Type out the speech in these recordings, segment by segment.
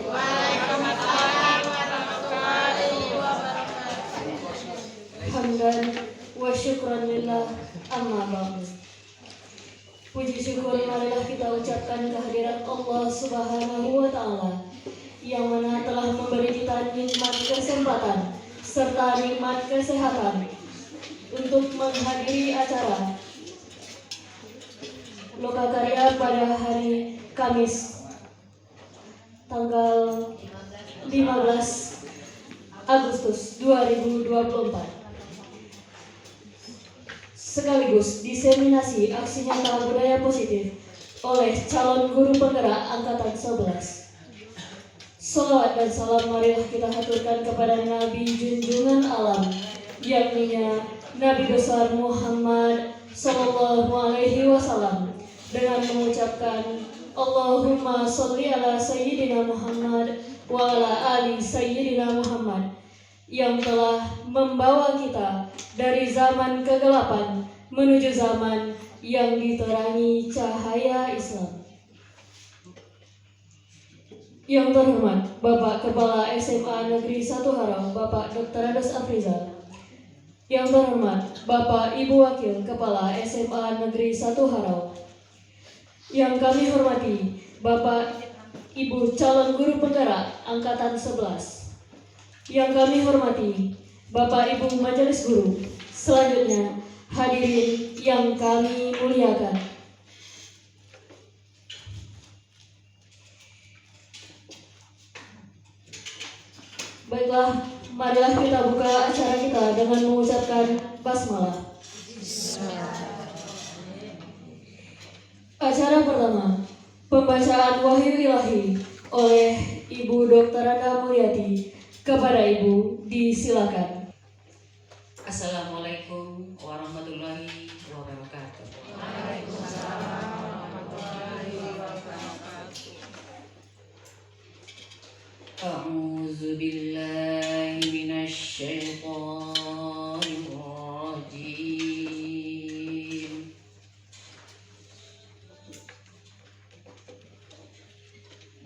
Waalaikumsalam warahmatullahi wabarakatuh. Hamdan wa syukran lillah, amma ba'du. Puji syukur marilah kita ucapkan kehadirat Allah Subhanahu wa Ta'ala yang mana telah memberi kita nikmat kesempatan serta nikmat kesehatan untuk menghadiri acara Lokakarya pada hari Kamis tanggal 15 Agustus 2024, sekaligus diseminasi aksi nyata budaya positif oleh calon guru penggerak angkatan 11. Salawat dan salam marilah kita haturkan kepada Nabi junjungan alam, yakninya Nabi besar Muhammad Sallallahu Alaihi Wasallam, dengan mengucapkan Allahumma sholli ala Sayyidina Muhammad wa ala ali Sayyidina Muhammad, yang telah membawa kita dari zaman kegelapan menuju zaman yang diterangi cahaya Islam. Yang terhormat Bapak Kepala SMA Negeri 1 Harau, Bapak Dr. Adas Afrizal. Yang terhormat Bapak Ibu Wakil Kepala SMA Negeri 1 Harau. Yang kami hormati Bapak Ibu calon guru penggerak angkatan 11. Yang kami hormati Bapak Ibu majelis guru. Selanjutnya hadirin yang kami muliakan. Baiklah, marilah kita buka acara kita dengan mengucapkan basmalah. Acara pertama, pembacaan Wahyu Ilahi oleh Ibu Dr. Randa Mulyati. Kepada Ibu, disilakan. Assalamualaikum warahmatullahi wabarakatuh. Waalaikumsalam warahmatullahi wabarakatuh. A'udzu billahi minasy syaithanir rajim.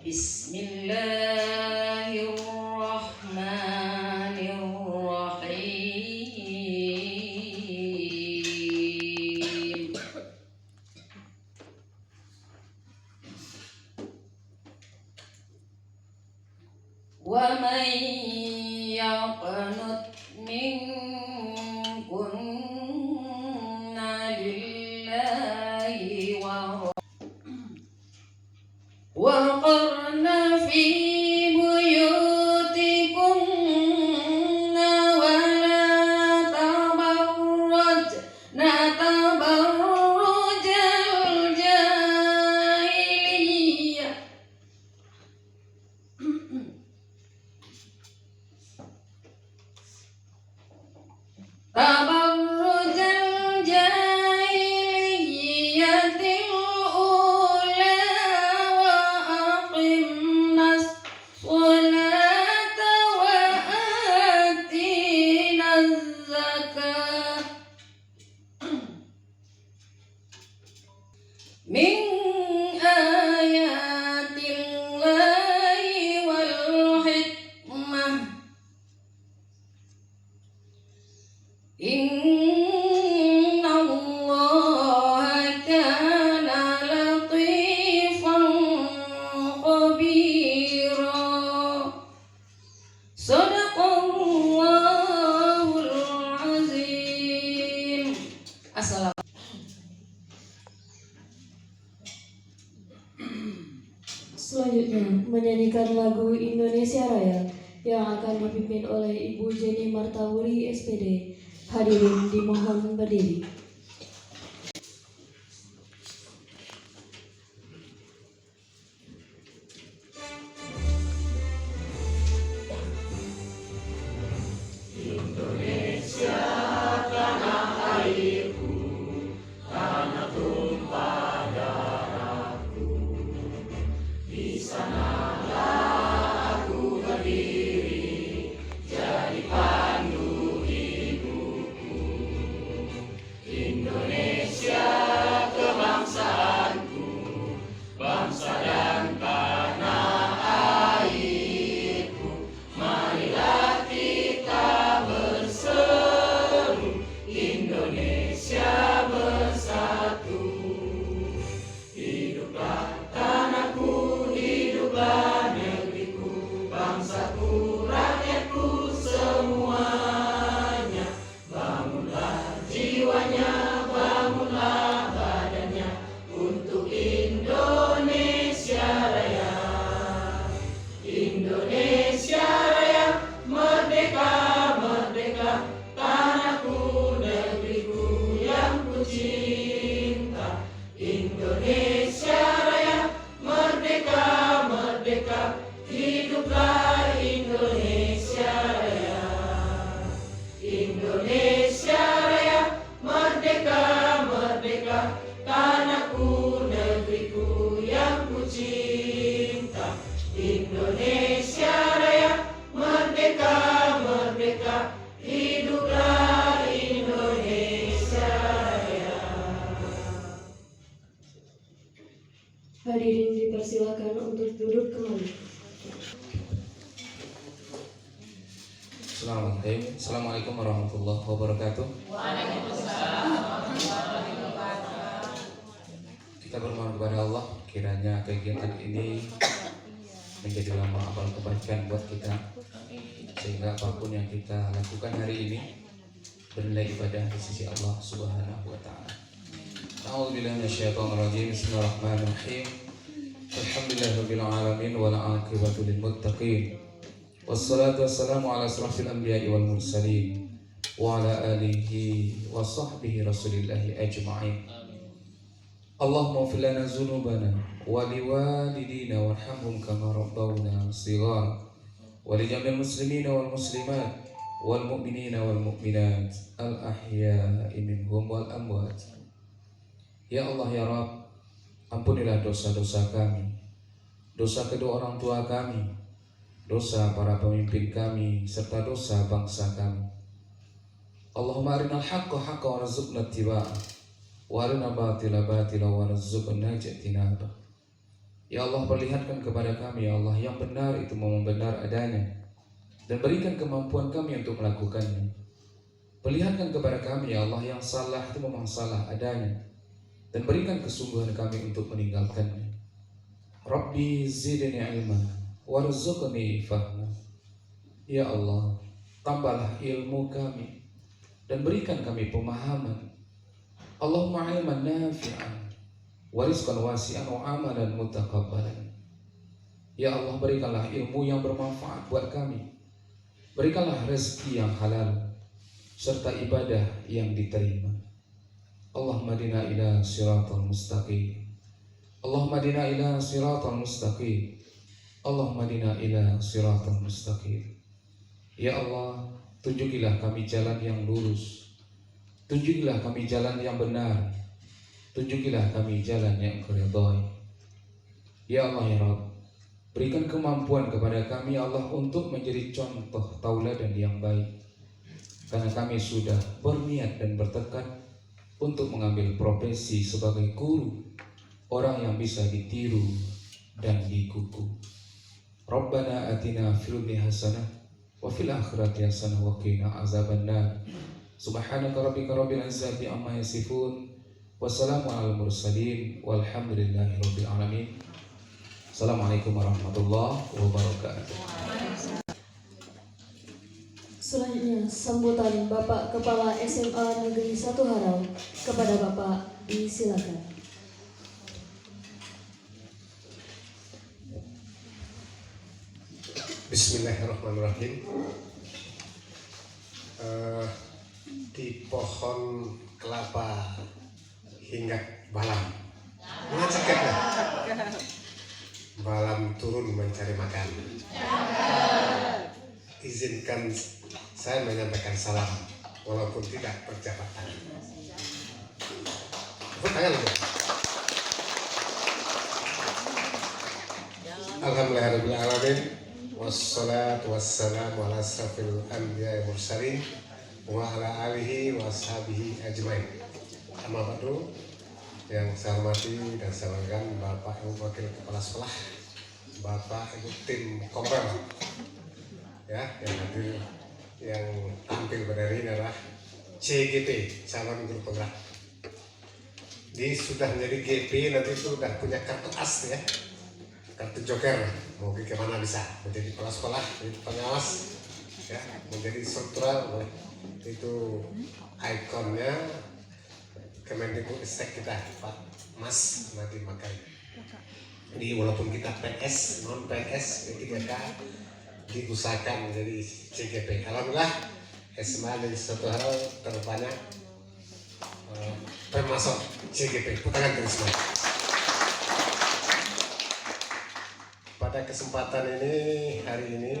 Bismillahirrahmanirrahim. Wa man yaqnut minkunna lillahi wa qarna fi buyutikunna wa la tabarrajna tabarrujal jahiliyah. Tabarrujal jahiliyatil ula wa aqimnas sholata wa atinaz zakah min ayatillahi wal hikmah. Inna Allaha kana latifan khabira. Sadaqallahul azim. Selanjutnya menyanyikan lagu Indonesia Raya yang akan dipimpin oleh Ibu Jenny Martawuri SPD. Hadirin dimohon berdiri. hiduplah Indonesia Raya. Indonesia Raya, merdeka, merdeka, tanahku, negeriku yang ku cinta. Indonesia Raya, merdeka, merdeka, hiduplah Indonesia Raya. Hadirin dipersilakan untuk duduk kembali. Assalamualaikum warahmatullahi wabarakatuh. Kita bermohon kepada Allah kiranya kegiatan ini menjadi lama amal kebaikan buat kita, sehingga apapun yang kita lakukan hari ini bernilai ibadah di sisi Allah Subhanahu wa taala. A'udzubillahi minasyaitonir rajim. Bismillahirrahmanirrahim. Alhamdulillahirabbil alamin wal 'aqibatu lil muttaqin. Wassalatu wassalamu ala asrafil anbiya'i wal mursalin wa ala alihi wa sahbihi rasulillahi ajma'in. Allahumma ighfir lana dzunubana wa liwalidina warhamhum kama rabbawna shighara wa li jami'il muslimina wal muslimat wal mu'minina wal mu'minat al ahya'i minhum wal amwat. Ya Allah ya Rabb, ampunilah dosa-dosa kami, dosa kedua orang tua kami, dosa para pemimpin kami, serta dosa bangsa kami. Allahumma arinal haqqa haqqa warzuqna ittiba'ah wa arina batila batila warzuqna ijtinabah. Ya Allah, perlihatkan kepada kami ya Allah yang benar itu memang benar adanya, dan berikan kemampuan kami untuk melakukannya. Perlihatkan kepada kami ya Allah yang salah itu memang salah adanya, dan berikan kesungguhan kami untuk meninggalkannya. Rabbi zidni ilma warzuqni fahma. Ya Allah, tambahlah ilmu kami dan berikan kami pemahaman. Allahumma ilman nafi'an wa rizqan wasi'an wa amalan mutakabbalan. Ya Allah, berikanlah ilmu yang bermanfaat buat kami, berikanlah rezeki yang halal serta ibadah yang diterima. Allahumma dina ila siratal mustaqim. Allahumma dina ila siratal mustaqim. Allahumma dina ila siratal mustaqim. Ya Allah, tunjukilah kami jalan yang lurus, tunjukilah kami jalan yang benar, tunjukilah kami jalan yang keridhai. Ya Allah ya Rabb, berikan kemampuan kepada kami ya Allah untuk menjadi contoh tauladan yang baik, karena kami sudah berniat dan bertekad untuk mengambil profesi sebagai guru, orang yang bisa ditiru dan dikuku. Rabbana atina fil dunya hasanah wa fil akhirati hasanah wa qina azabannar. Subhanaka rabbika rabbil izzati amma yasifun. Wassalamu alal mursalin walhamdulillahi rabbil alamin. Assalamualaikum warahmatullahi wabarakatuh. Selanjutnya sambutan Bapak Kepala SMA Negeri 1 Harau. Kepada Bapak disilakan. Bismillahirrahmanirrahim. Di pohon kelapa hinggap balam. Mana ceketnya? Balam turun mencari makan. Izinkan saya menyampaikan salam walaupun tidak berjabat tangan. Tepuk tangan dulu. Alhamdulillahirabbil alamin. Wassalatu wassalamu ala asrafil anbiya'i wal mursalin wa ala alihi wa ashabihi ajmain. Amma ba'du. Yang saya hormati dan saya banggakan Bapak Ibu Wakil Kepala Sekolah, Bapak Ibu tim Komper, ya, yang hadir, yang tampil pada hari ini adalah CGP, calon guru penggerak. Dia sudah menjadi GP, nanti itu sudah punya kartu as ya, kartu joker, mau pergi kemana bisa, menjadi kepala sekolah, menjadi pengawas, ya, menjadi struktural, itu ikonnya Kemendikbudristek kita, Pak Mas Nadiem Makarim. Jadi walaupun kita PNS, non PNS, P3K, diusahakan menjadi CGP. Alhamdulillah, SMA dari 1 Harau terbanyak termasuk CGP. Putarkan dari semua. Pada pada kesempatan ini hari ini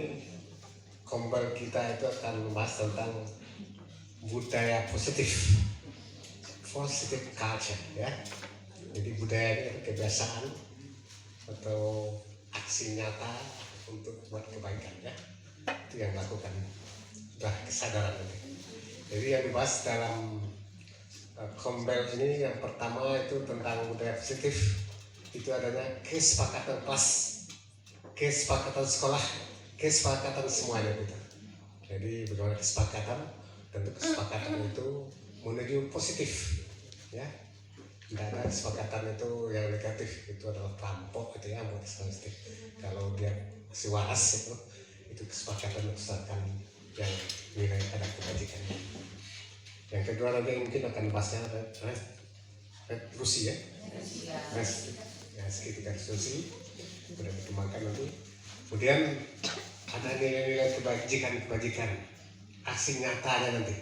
Kombel kita itu akan membahas tentang budaya positif culture ya. Jadi budaya ini kebiasaan atau aksi nyata untuk buat kebaikan ya. Itu yang dilakukan, sudah kesadaran nanti. Jadi yang dibahas dalam Kombel ini yang pertama itu tentang budaya positif, itu adanya kesepakatan kelas, kesepakatan sekolah, kesepakatan semuanya gitu. Jadi bagaimana kesepakatan, tentu kesepakatan itu menuju positif ya. Tidak ada kesepakatan itu yang negatif, itu adalah perampok gitu ya, buat statistik. Kalau dia masih waras itu kesepakatan misalkan yang nilai ada kebajikan. Yang kedua nanti mungkin akan bahasnya Rusia ya, ya sekitar resolusi sudah dikembangkan nanti. Kemudian ada nilai-nilai kebajikan, aksi nyatanya nanti.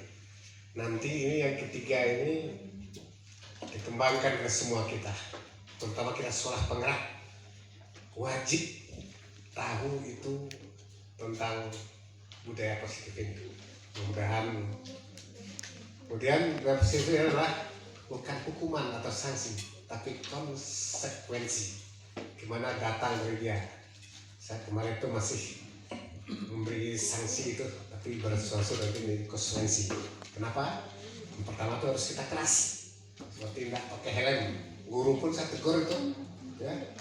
Nanti ini yang ketiga ini dikembangkan ke semua kita, terutama kita sekolah penggerak, wajib tahu itu tentang budaya positif ini. Mudah-mudahan. Kemudian budaya positif ini adalah bukan hukuman atau sanksi, tapi konsekuensi. Gimana datang dari dia. Saya kemarin itu masih memberi sanksi itu, tapi beransur nanti menjadi konsekuensi. Kenapa? Yang pertama itu harus kita keras, seperti tidak pakai helm. Guru pun saya tegur itu, ya.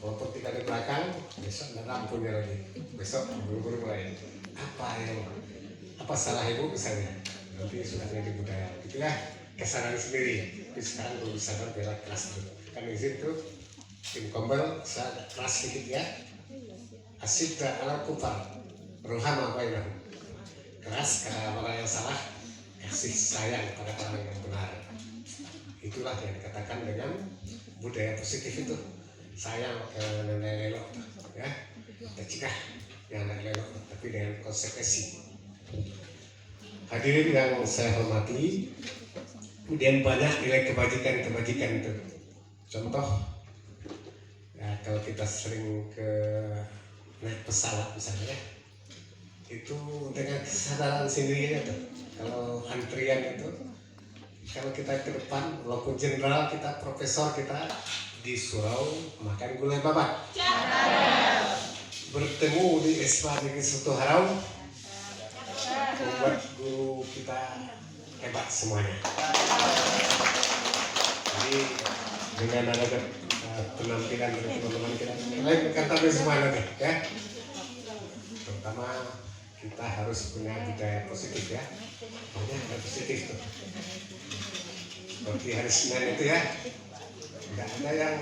Walaupun tidak di belakang, besok tidak lampunya lagi. Besok guru-guru mulai apa salah ibu misalnya. Nanti sudah menjadi budaya. Itulah kesadaran sendiri. Tapi sekarang belum sadar bela keras dulu. Kan di situ tim Kombel saya agak keras sedikit ya. Asyidda ala kufar, ruhama bainahum. Keras karena orang yang salah, kasih sayang pada orang yang benar. Itulah yang dikatakan dengan budaya positif itu. Sayang nenek lelok, ya. Kita cegah yang nenek lelok, tapi dengan konsekuensi. Hadirin yang saya hormati, kemudian banyak nilai kebajikan itu. Contoh, ya, kalau kita sering naik pesawat misalnya, itu dengan kesadaran sendiri aja tuh. Kalau antrian itu, kalau kita ke depan, walaupun jenderal kita, profesor kita di surau makan gulai babat. Bertemu di SMA Negeri Soto Harau, membuat guru kita hebat semuanya. Jadi dengan ada penampilan dari teman-teman kita, lain bukan tapi semuanya deh, ya. Terutama kita harus punya budaya positif ya, banyak ada positif tuh. Seperti hari Senin itu ya, nggak ada yang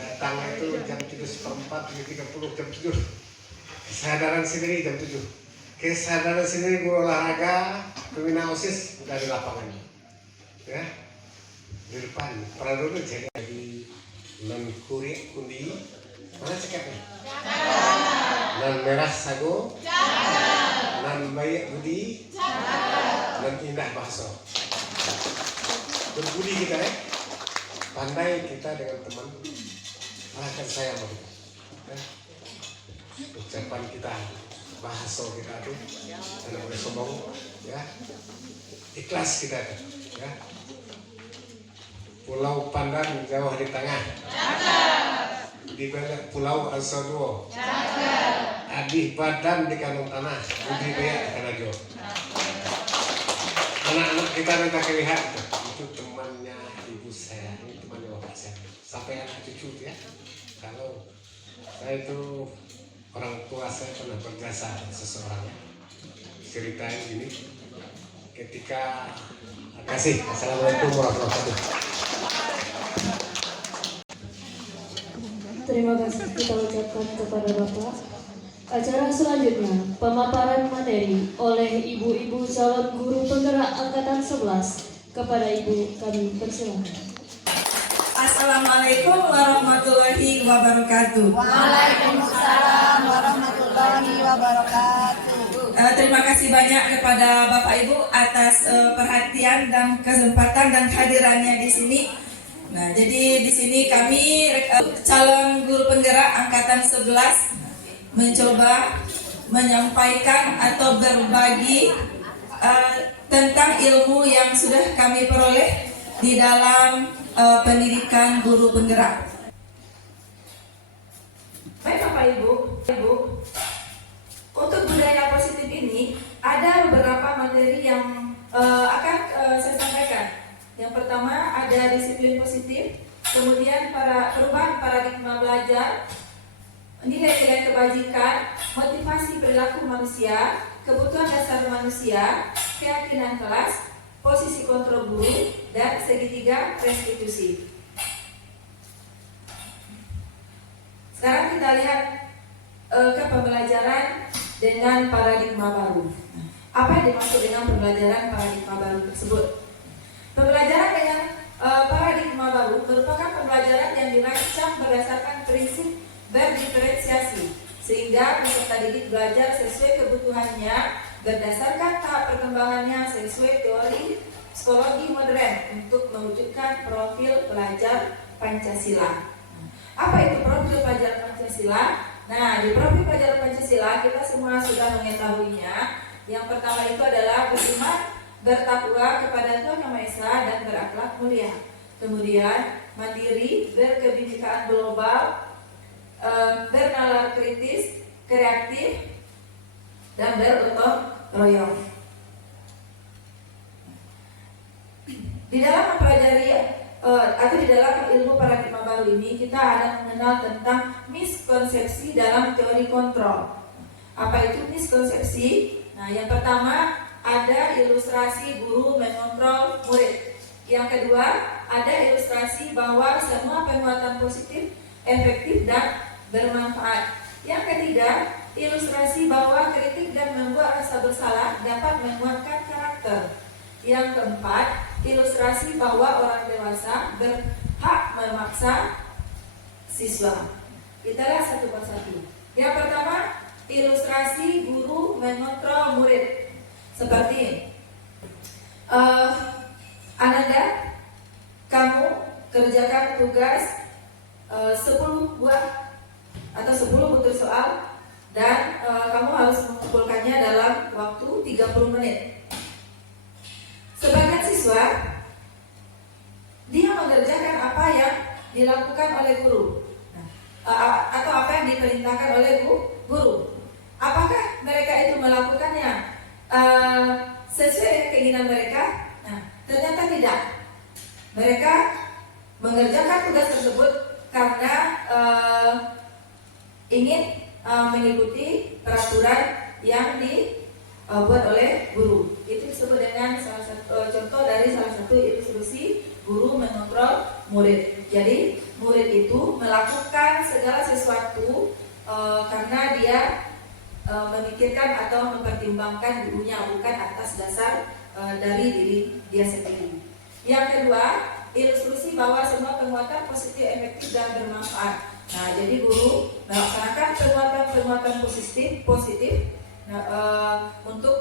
datang itu jam 7:04, 7:30, jam 7. Kesadaran sendiri jam 7. Kesadaran sendiri guru olahraga, pembina OSIS udah di lapangan, ya di depan. Pernah dulu jadi di non kundi, mana cekapnya? Non merah sago, non baik budi, non indah bahasa. Berbudi kita ya, pandai kita dengan teman, akan saya mau kita. Ya. Ucapan kita, bahasa kita tuh, tidak boleh sombong, ya. Ikhlas kita, ya. Pulau Pandan jauh di tengah, di balik Pulau Alsodo, Adih Badan di kandung tanah, Budi Baya di Kanajo. Anak-anak kita nanti akan lihat itu temannya ibu saya, ini temannya bapak saya, sampai anak cucu ya. Kalau saya itu orang tua saya pernah berjasa seseorang ya. Ceritain gini, ketika kasih assalamualaikum warahmatullahi wabarakatuh. Terima kasih kita ucapkan kepada Bapak. Acara selanjutnya, pemaparan materi oleh ibu-ibu calon guru penggerak angkatan 11. Kepada ibu kami persilakan. Assalamualaikum warahmatullahi wabarakatuh. Waalaikumsalam warahmatullahi wabarakatuh. Terima kasih banyak kepada Bapak Ibu atas perhatian dan kesempatan dan kehadirannya di sini. Nah, jadi di sini kami calon guru penggerak angkatan 11 mencoba menyampaikan atau berbagi tentang ilmu yang sudah kami peroleh di dalam pendidikan guru penggerak. Baik Bapak Ibu, untuk budaya positif ini ada beberapa materi yang akan saya sampaikan. Yang pertama ada disiplin positif, kemudian perubahan paradigma belajar, nilai-nilai kebajikan, motivasi perilaku manusia, kebutuhan dasar manusia, keyakinan kelas, posisi kontrol guru, dan segitiga restitusi. Sekarang kita lihat ke pembelajaran dengan paradigma baru. Apa yang dimaksud dengan pembelajaran paradigma baru tersebut? Pembelajaran dengan paradigma baru merupakan pembelajaran yang dirancang berdasarkan prinsip berdiferensiasi, sehingga peserta didik belajar sesuai kebutuhannya berdasarkan tahap perkembangannya sesuai teori psikologi modern untuk mewujudkan profil pelajar Pancasila. Apa itu profil pelajar Pancasila? Nah, di profil pelajar Pancasila kita semua sudah mengetahuinya. Yang pertama itu adalah beriman, bertakwa kepada Tuhan Yang Maha Esa dan berakhlak mulia. Kemudian mandiri, berkebinekaan global, bernalar kritis, kreatif, dan bergotong royong. Di dalam mempelajari atau di dalam ilmu paradigma baru ini kita akan mengenal tentang miskonsepsi dalam teori kontrol. Apa itu miskonsepsi? Nah, yang pertama ada ilustrasi guru mengontrol murid. Yang kedua ada ilustrasi bahwa semua penguatan positif, efektif dan bermanfaat. Yang ketiga, ilustrasi bahwa kritik dan membuat rasa bersalah dapat menguatkan karakter. Yang keempat, ilustrasi bahwa orang dewasa berhak memaksa siswa. Kita lihat satu persatu. Yang pertama, ilustrasi guru mengontrol murid. Seperti ini. Ananda, kamu kerjakan tugas 10 buah atau 10 butir soal dan kamu harus mengumpulkannya dalam waktu 30 menit. Sebagian siswa dia mengerjakan apa yang dilakukan oleh guru atau apa yang diperintahkan oleh guru. Apakah mereka itu melakukannya sesuai keinginan mereka? Nah, ternyata tidak. Mereka mengerjakan tugas tersebut karena ingin mengikuti peraturan yang dibuat oleh guru. Itu disebut dengan salah satu contoh dari salah satu ilustrasi guru mengontrol murid. Jadi murid itu melakukan segala sesuatu karena dia memikirkan atau mempertimbangkan gurunya, bukan atas dasar dari diri dia sendiri. Yang kedua, ilustrasi bahwa semua penguatan positif, efektif dan bermanfaat. Nah, jadi guru melaksanakan penguatan positif untuk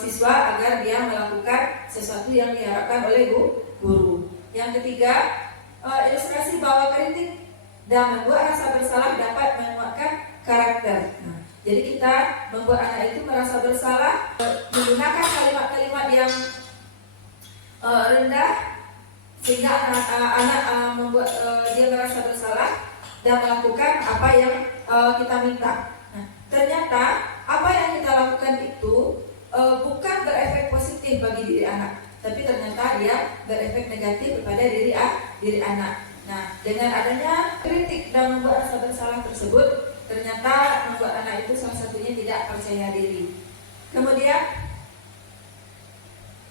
siswa agar dia melakukan sesuatu yang diharapkan oleh guru. Yang ketiga, ilustrasi bahwa kritik dan membuat rasa bersalah dapat menguatkan karakter. Nah, jadi kita membuat anak itu merasa bersalah, menggunakan kalimat-kalimat yang rendah sehingga anak membuat dia merasa bersalah dan melakukan apa yang kita minta. Nah, ternyata apa yang kita lakukan itu bukan berefek positif bagi diri anak, tapi ternyata dia berefek negatif kepada diri anak. Nah, dengan adanya kritik dan membuat rasa bersalah tersebut, ternyata membuat anak itu salah satunya tidak percaya diri. Kemudian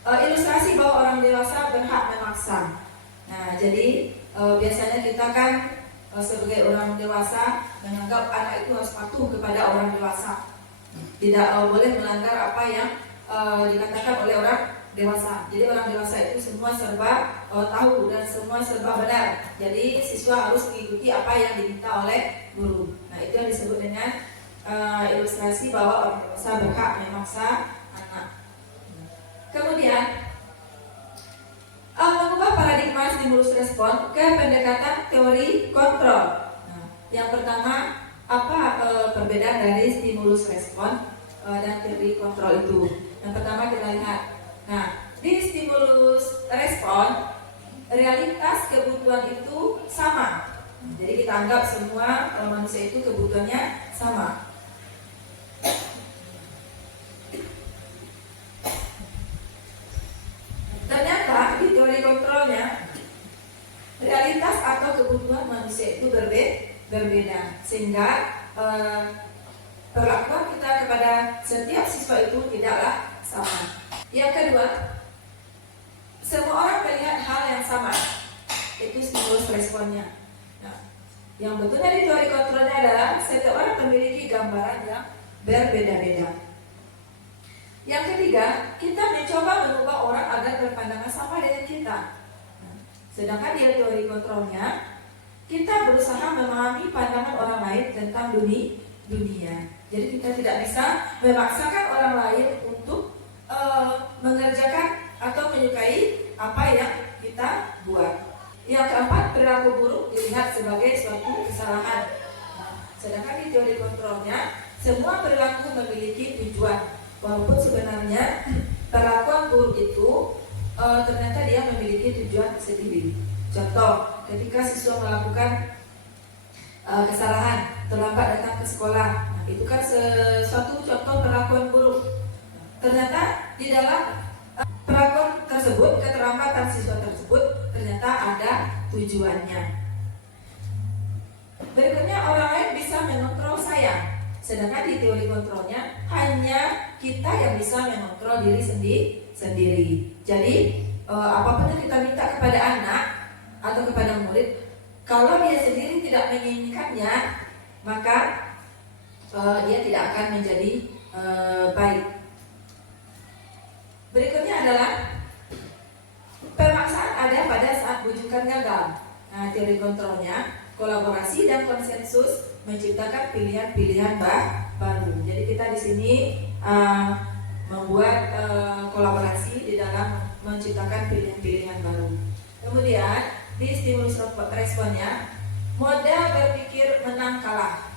ilustrasi bahwa orang dewasa berhak memaksa. Nah, jadi biasanya kita kan sebagai orang dewasa menganggap anak itu harus patuh kepada orang dewasa, tidak boleh melanggar apa yang dikatakan oleh orang dewasa. Jadi orang dewasa itu semua serba tahu dan semua serba benar. Jadi siswa harus mengikuti apa yang diminta oleh guru. Nah, itu yang disebut dengan ilustrasi bahwa orang dewasa berhak memaksa anak. Kemudian mengubah paradigma bersama stimulus respon ke pendekatan teori kontrol. Nah, yang pertama, apa perbedaan dari stimulus respon dan teori kontrol itu? Yang pertama kita lihat. Nah, di stimulus respon, realitas kebutuhan itu sama. Jadi kita anggap semua manusia itu kebutuhannya sama. Ternyata di teori kontrolnya, realitas atau kebutuhan manusia itu berbeda, sehingga perlakuan kita kepada setiap siswa itu tidaklah sama. Yang kedua, semua orang melihat hal yang sama, itu stimulus responnya. Nah, yang betulnya di teori kontrolnya adalah setiap orang memiliki gambaran yang berbeda-beda. Yang ketiga, kita mencoba mengubah orang agar berpandangan sama dengan kita. Nah, sedangkan di teori kontrolnya, kita berusaha memahami pandangan orang lain tentang dunia. Jadi kita tidak bisa memaksakan orang lain untuk mengerjakan atau menyukai apa yang kita buat. Yang keempat, perilaku buruk dilihat sebagai suatu kesalahan. Nah, sedangkan di teori kontrolnya, semua perilaku memiliki tujuan. Walaupun sebenarnya perlakuan buruk itu ternyata dia memiliki tujuan sendiri. Contoh, ketika siswa melakukan kesalahan, terlambat datang ke sekolah, nah, itu kan suatu contoh perlakuan buruk. Ternyata di dalam perlakuan tersebut, keterlambatan siswa tersebut ternyata ada tujuannya. Berikutnya, orang lain bisa mengontrol saya. Sedangkan di teori kontrolnya hanya kita yang bisa mengontrol diri sendiri. Jadi apapun yang kita minta kepada anak atau kepada murid, kalau dia sendiri tidak menginginkannya, maka dia tidak akan menjadi baik. Berikutnya adalah pemaksaan ada pada saat bujukan gagal. Nah, teori kontrolnya, kolaborasi dan konsensus menciptakan pilihan-pilihan baru. Jadi kita di sini membuat kolaborasi di dalam menciptakan pilihan-pilihan baru. Kemudian di stimulus responnya, model berpikir menang kalah.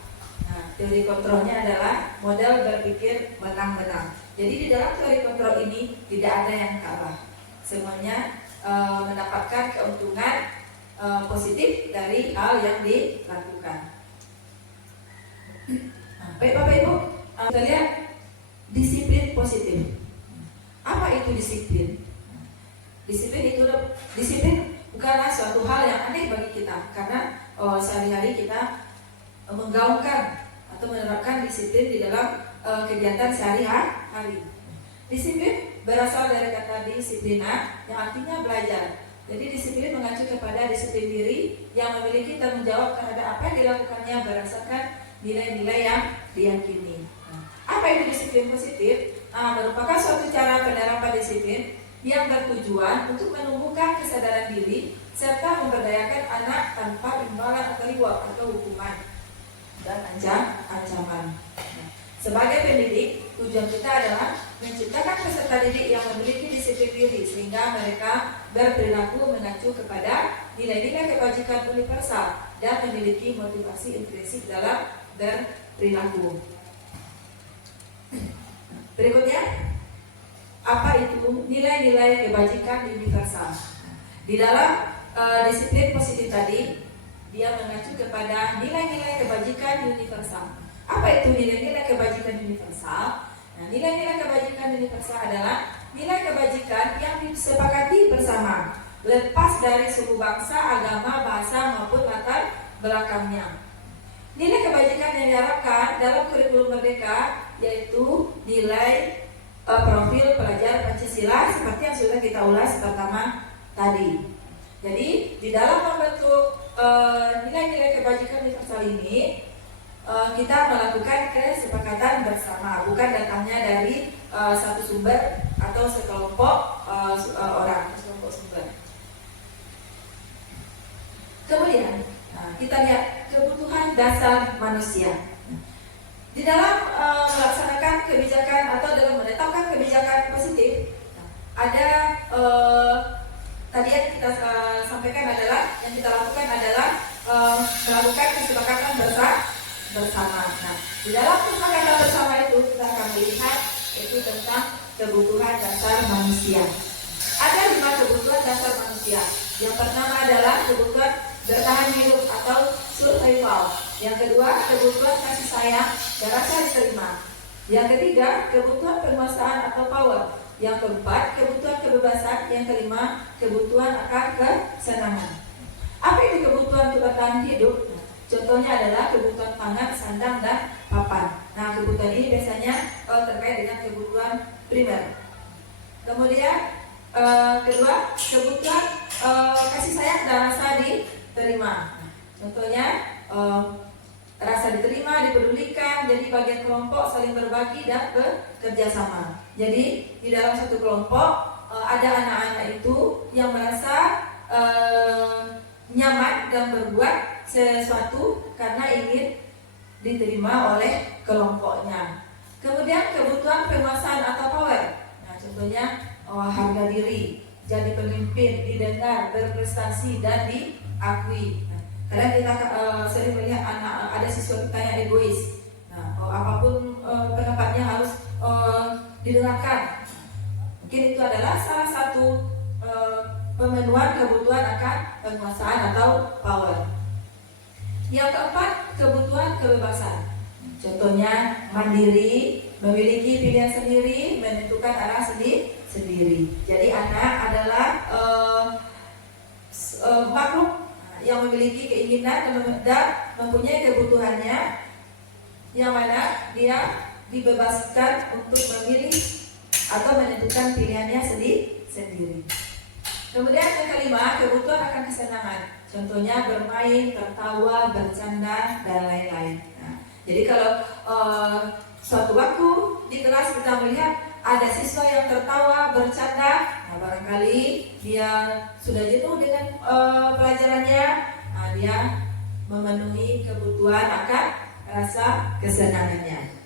Nah, teori kontrolnya adalah model berpikir menang-menang. Jadi di dalam teori kontrol ini tidak ada yang kalah. Semuanya mendapatkan keuntungan positif dari hal yang dilakukan. Nah, baik Bapak Ibu, kita lihat disiplin positif. Apa itu disiplin? Disiplin bukanlah suatu hal yang aneh bagi kita, karena sehari-hari kita menggaungkan atau menerapkan disiplin di dalam kegiatan sehari-hari. Disiplin berasal dari kata disiplina yang artinya belajar. Jadi disiplin mengacu kepada disiplin diri yang memiliki tanggung jawab terhadap apa yang dilakukannya berdasarkan nilai-nilai yang diyakini. Apa itu disiplin positif? Merupakan suatu cara penerapan disiplin yang bertujuan untuk menumbuhkan kesadaran diri serta memberdayakan anak tanpa imbalan atau reward atau hukuman dan ancaman. Sebagai pendidik, tujuan kita adalah menciptakan peserta didik yang memiliki disiplin diri sehingga mereka berperilaku mengacu kepada nilai-nilai kebajikan universal dan memiliki motivasi intrinsik dalam berperilaku. Berikutnya, apa itu nilai-nilai kebajikan universal? Di dalam disiplin positif tadi, dia mengacu kepada nilai-nilai kebajikan universal. Apa itu nilai-nilai kebajikan universal? Nah, nilai-nilai kebajikan universal adalah nilai kebajikan yang disepakati bersama, lepas dari suku bangsa, agama, bahasa maupun latar belakangnya. Nilai kebajikan yang diharapkan dalam kurikulum Merdeka yaitu nilai profil pelajar Pancasila seperti yang sudah kita ulas pertama tadi. Jadi di dalam membentuk nilai-nilai kebajikan universal ini kita melakukan kesepakatan bersama, bukan datangnya dari satu sumber atau sekelompok orang, sekelompok sumber. Kemudian kita lihat kebutuhan dasar manusia. Di dalam melaksanakan kebijakan atau dalam menetapkan kebijakan positif, ada tadi yang kita sampaikan sampaikan adalah, yang kita lakukan adalah melakukan kesepakatan bersama. Nah, di dalam kesepakatan bersama itu kita akan melihat itu tentang kebutuhan dasar manusia. Ada 5 kebutuhan dasar manusia. Yang pertama adalah kebutuhan bertahan hidup atau survival. Yang kedua, kebutuhan kasih sayang dan rasa diterima. Yang ketiga, kebutuhan penguasaan atau power. Yang keempat, kebutuhan kebebasan. Yang kelima, kebutuhan akan kesenangan. Apa itu kebutuhan untuk bertahan hidup? Contohnya adalah kebutuhan pangan, sandang, dan papan. Nah, kebutuhan ini biasanya terkait dengan kebutuhan primer. Kemudian kedua, kebutuhan kasih sayang dan rasa diterima. Contohnya rasa diterima, dipedulikan, jadi bagian kelompok, saling berbagi dan bekerja sama. Jadi di dalam satu kelompok ada anak-anak itu yang merasa nyaman dan berbuat sesuatu karena ingin diterima oleh kelompoknya. Kemudian kebutuhan penguasaan atau power. Nah, contohnya harga diri, jadi pemimpin, didengar, berprestasi dan diakui. Kadang kita sering melihat ada siswa kita yang egois. Nah, apapun pendapatnya harus didengarkan. Mungkin itu adalah salah satu pemenuhan kebutuhan akan penguasaan atau power. Yang keempat, kebutuhan kebebasan. Contohnya mandiri, memiliki pilihan sendiri, menentukan arah sendiri. Jadi anak adalah makhluk yang memiliki keinginan dan mempunyai kebutuhannya, yang mana dia dibebaskan untuk memilih atau menentukan pilihannya sendiri. Kemudian yang kelima, kebutuhan akan kesenangan. Contohnya bermain, tertawa, bercanda, dan lain-lain. Nah, jadi kalau suatu waktu di kelas kita melihat ada siswa yang tertawa, bercanda, nah barangkali dia sudah jenuh dengan pelajarannya, nah dia memenuhi kebutuhan akan rasa kesenangannya.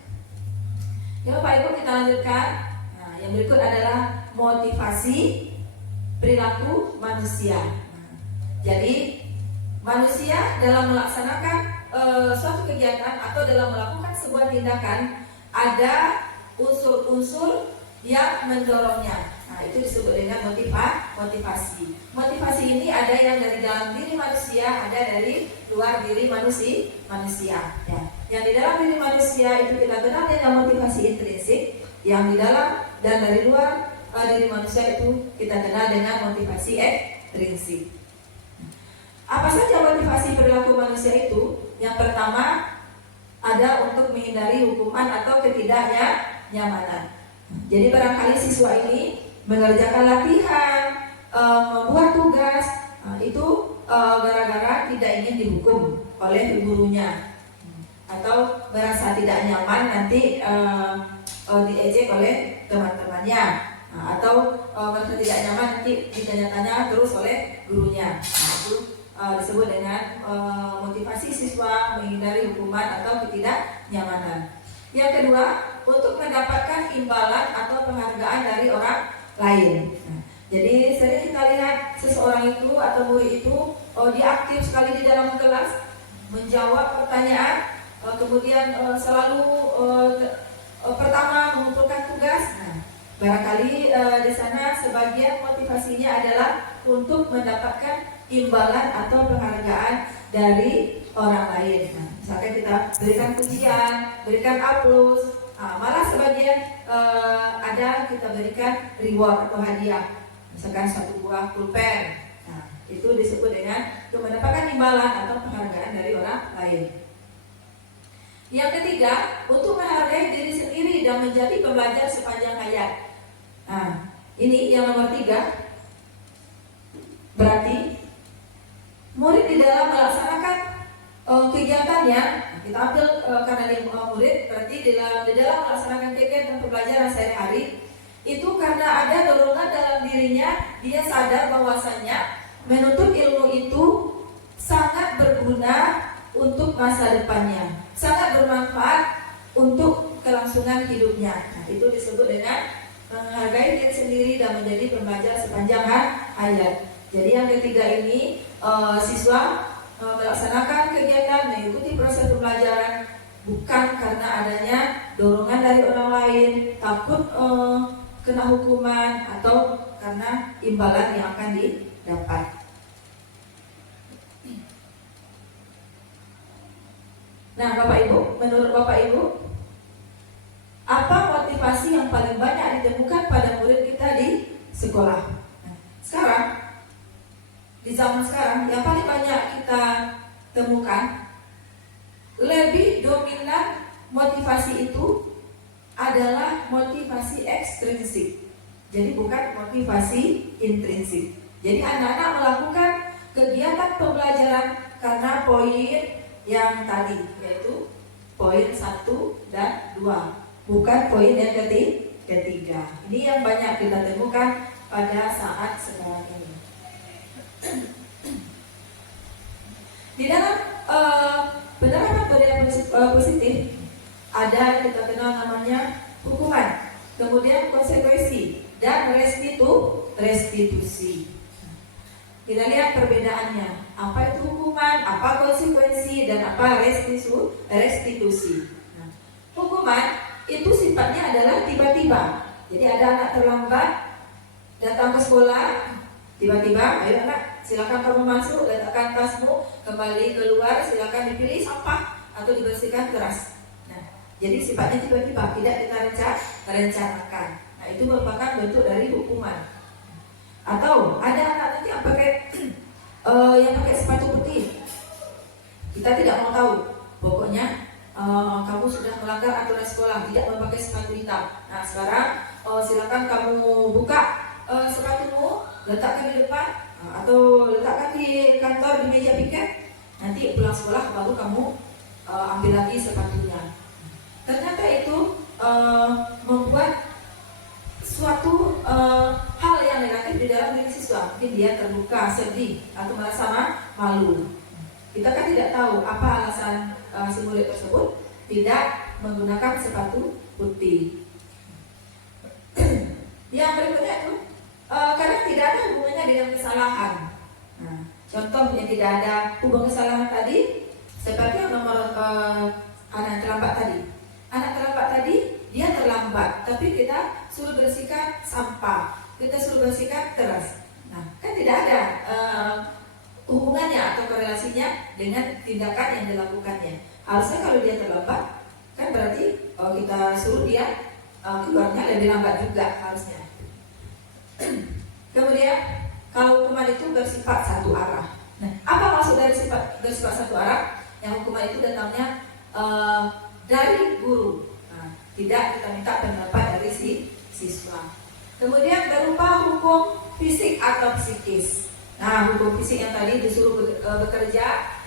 Ya Bapak Ibu, kita lanjutkan. Nah, yang berikut adalah motivasi perilaku manusia. Nah, jadi manusia dalam melaksanakan suatu kegiatan atau dalam melakukan sebuah tindakan ada unsur-unsur yang mendorongnya. Nah, itu disebut dengan motivasi. Motivasi ini ada yang dari dalam diri manusia, ada dari luar diri manusia. Ya. Yang di dalam diri manusia itu kita kenal dengan motivasi intrinsik, yang di dalam dan dari luar diri manusia itu kita kenal dengan motivasi ekstrinsik. Apa saja motivasi perilaku manusia itu? Yang pertama ada untuk menghindari hukuman atau ketidaknyamanan. Jadi barangkali siswa ini mengerjakan latihan, membuat tugas, itu gara-gara tidak ingin dihukum oleh gurunya, atau merasa tidak nyaman nanti diejek oleh teman-temannya, atau merasa tidak nyaman nanti ditanya-tanya terus oleh gurunya. Nah, itu disebut dengan motivasi siswa menghindari hukuman atau ketidaknyamanan. Yang kedua, untuk mendapatkan imbalan atau penghargaan dari orang lain. Nah, jadi sering kita lihat seseorang itu atau murid itu dia aktif sekali di dalam kelas, menjawab pertanyaan, kemudian selalu pertama mengumpulkan tugas. Nah, barangkali di sana sebagian motivasinya adalah untuk mendapatkan imbalan atau penghargaan dari orang lain. Nah, misalkan kita berikan pujian, berikan aplaus, malah sebagian ada kita berikan reward atau hadiah, misalkan 1 buah pulpen. Nah, itu disebut dengan untuk mendapatkan imbalan atau penghargaan dari orang lain. Yang ketiga, untuk menghargai diri sendiri dan menjadi pembelajar sepanjang hayat. Nah, ini yang nomor 3. Berarti murid di dalam melaksanakan kegiatannya, kita ambil karena dia murid, berarti di dalam melaksanakan kegiatan pembelajaran sehari-hari itu karena ada dorongan dalam dirinya, dia sadar bahwasannya menuntut ilmu itu sangat berguna untuk masa depannya, sangat bermanfaat untuk kelangsungan hidupnya. Nah, itu disebut dengan menghargai diri sendiri dan menjadi pembelajar sepanjang hayat. Jadi yang ketiga ini siswa melaksanakan kegiatan mengikuti proses pembelajaran bukan karena adanya dorongan dari orang lain, takut kena hukuman atau karena imbalan yang akan didapat. Nah, Bapak Ibu, menurut Bapak Ibu, apa motivasi yang paling banyak ditemukan pada murid kita di sekolah? Nah, sekarang, di zaman sekarang, yang paling banyak kita temukan, lebih dominan motivasi itu adalah motivasi ekstrinsik. Jadi bukan motivasi intrinsik. Jadi anak-anak melakukan kegiatan pembelajaran karena poin yang tadi, yaitu poin 1 dan 2, bukan poin yang ketiga. Ini yang banyak kita temukan pada saat sekarang ini. Di dalam penerapan budaya positif ada yang kita kenal namanya hukuman, kemudian konsekuensi dan restitusi. Kita lihat perbedaannya. Apa itu hukuman, apa konsekuensi, dan apa restitusi. Nah, hukuman itu sifatnya adalah tiba-tiba. Jadi ada anak terlambat datang ke sekolah, tiba-tiba, ayo anak, silakan kamu masuk, letakkan tasmu, kembali keluar, silakan dipilih sampah atau dibersihkan keras. Nah, jadi sifatnya tiba-tiba, tidak kita rencanakan. Nah, itu merupakan bentuk dari hukuman. Atau ada anak nanti yang pakai sepatu putih, kita tidak mau tahu, pokoknya kamu sudah melanggar aturan sekolah, tidak memakai sepatu hitam. Nah, sekarang silakan kamu buka sepatumu, letakkan di depan atau letakkan di kantor di meja piket. Nanti pulang sekolah baru kamu ambil lagi sepatunya. Ternyata itu membuat suatu hal yang negatif di dalam diri siswa. Mungkin dia terluka, sedih, atau merasa malu. Kita kan tidak tahu apa alasan si murid tersebut tidak menggunakan sepatu putih. Yang berikutnya itu karena tidak ada hubungannya dengan kesalahan. Nah, contoh yang tidak ada hubungan kesalahan tadi, seperti yang nomor anak terlambat tadi. Anak terlambat tadi dia terlambat, tapi kita suruh bersihkan sampah, kita suruh bersihkan teras. Nah, kan tidak ada hubungannya atau korelasinya dengan tindakan yang dilakukannya. Harusnya kalau dia terlambat, kan berarti kita suruh dia keluarnya lebih lambat juga harusnya. Kemudian kalau hukuman itu bersifat satu arah. Nah, apa maksud dari bersifat satu arah? Yang hukuman itu datangnya dari guru. Nah, tidak kita minta pendapat dari si siswa. Kemudian berupa hukum fisik atau psikis. Nah, hukum fisik yang tadi disuruh bekerja.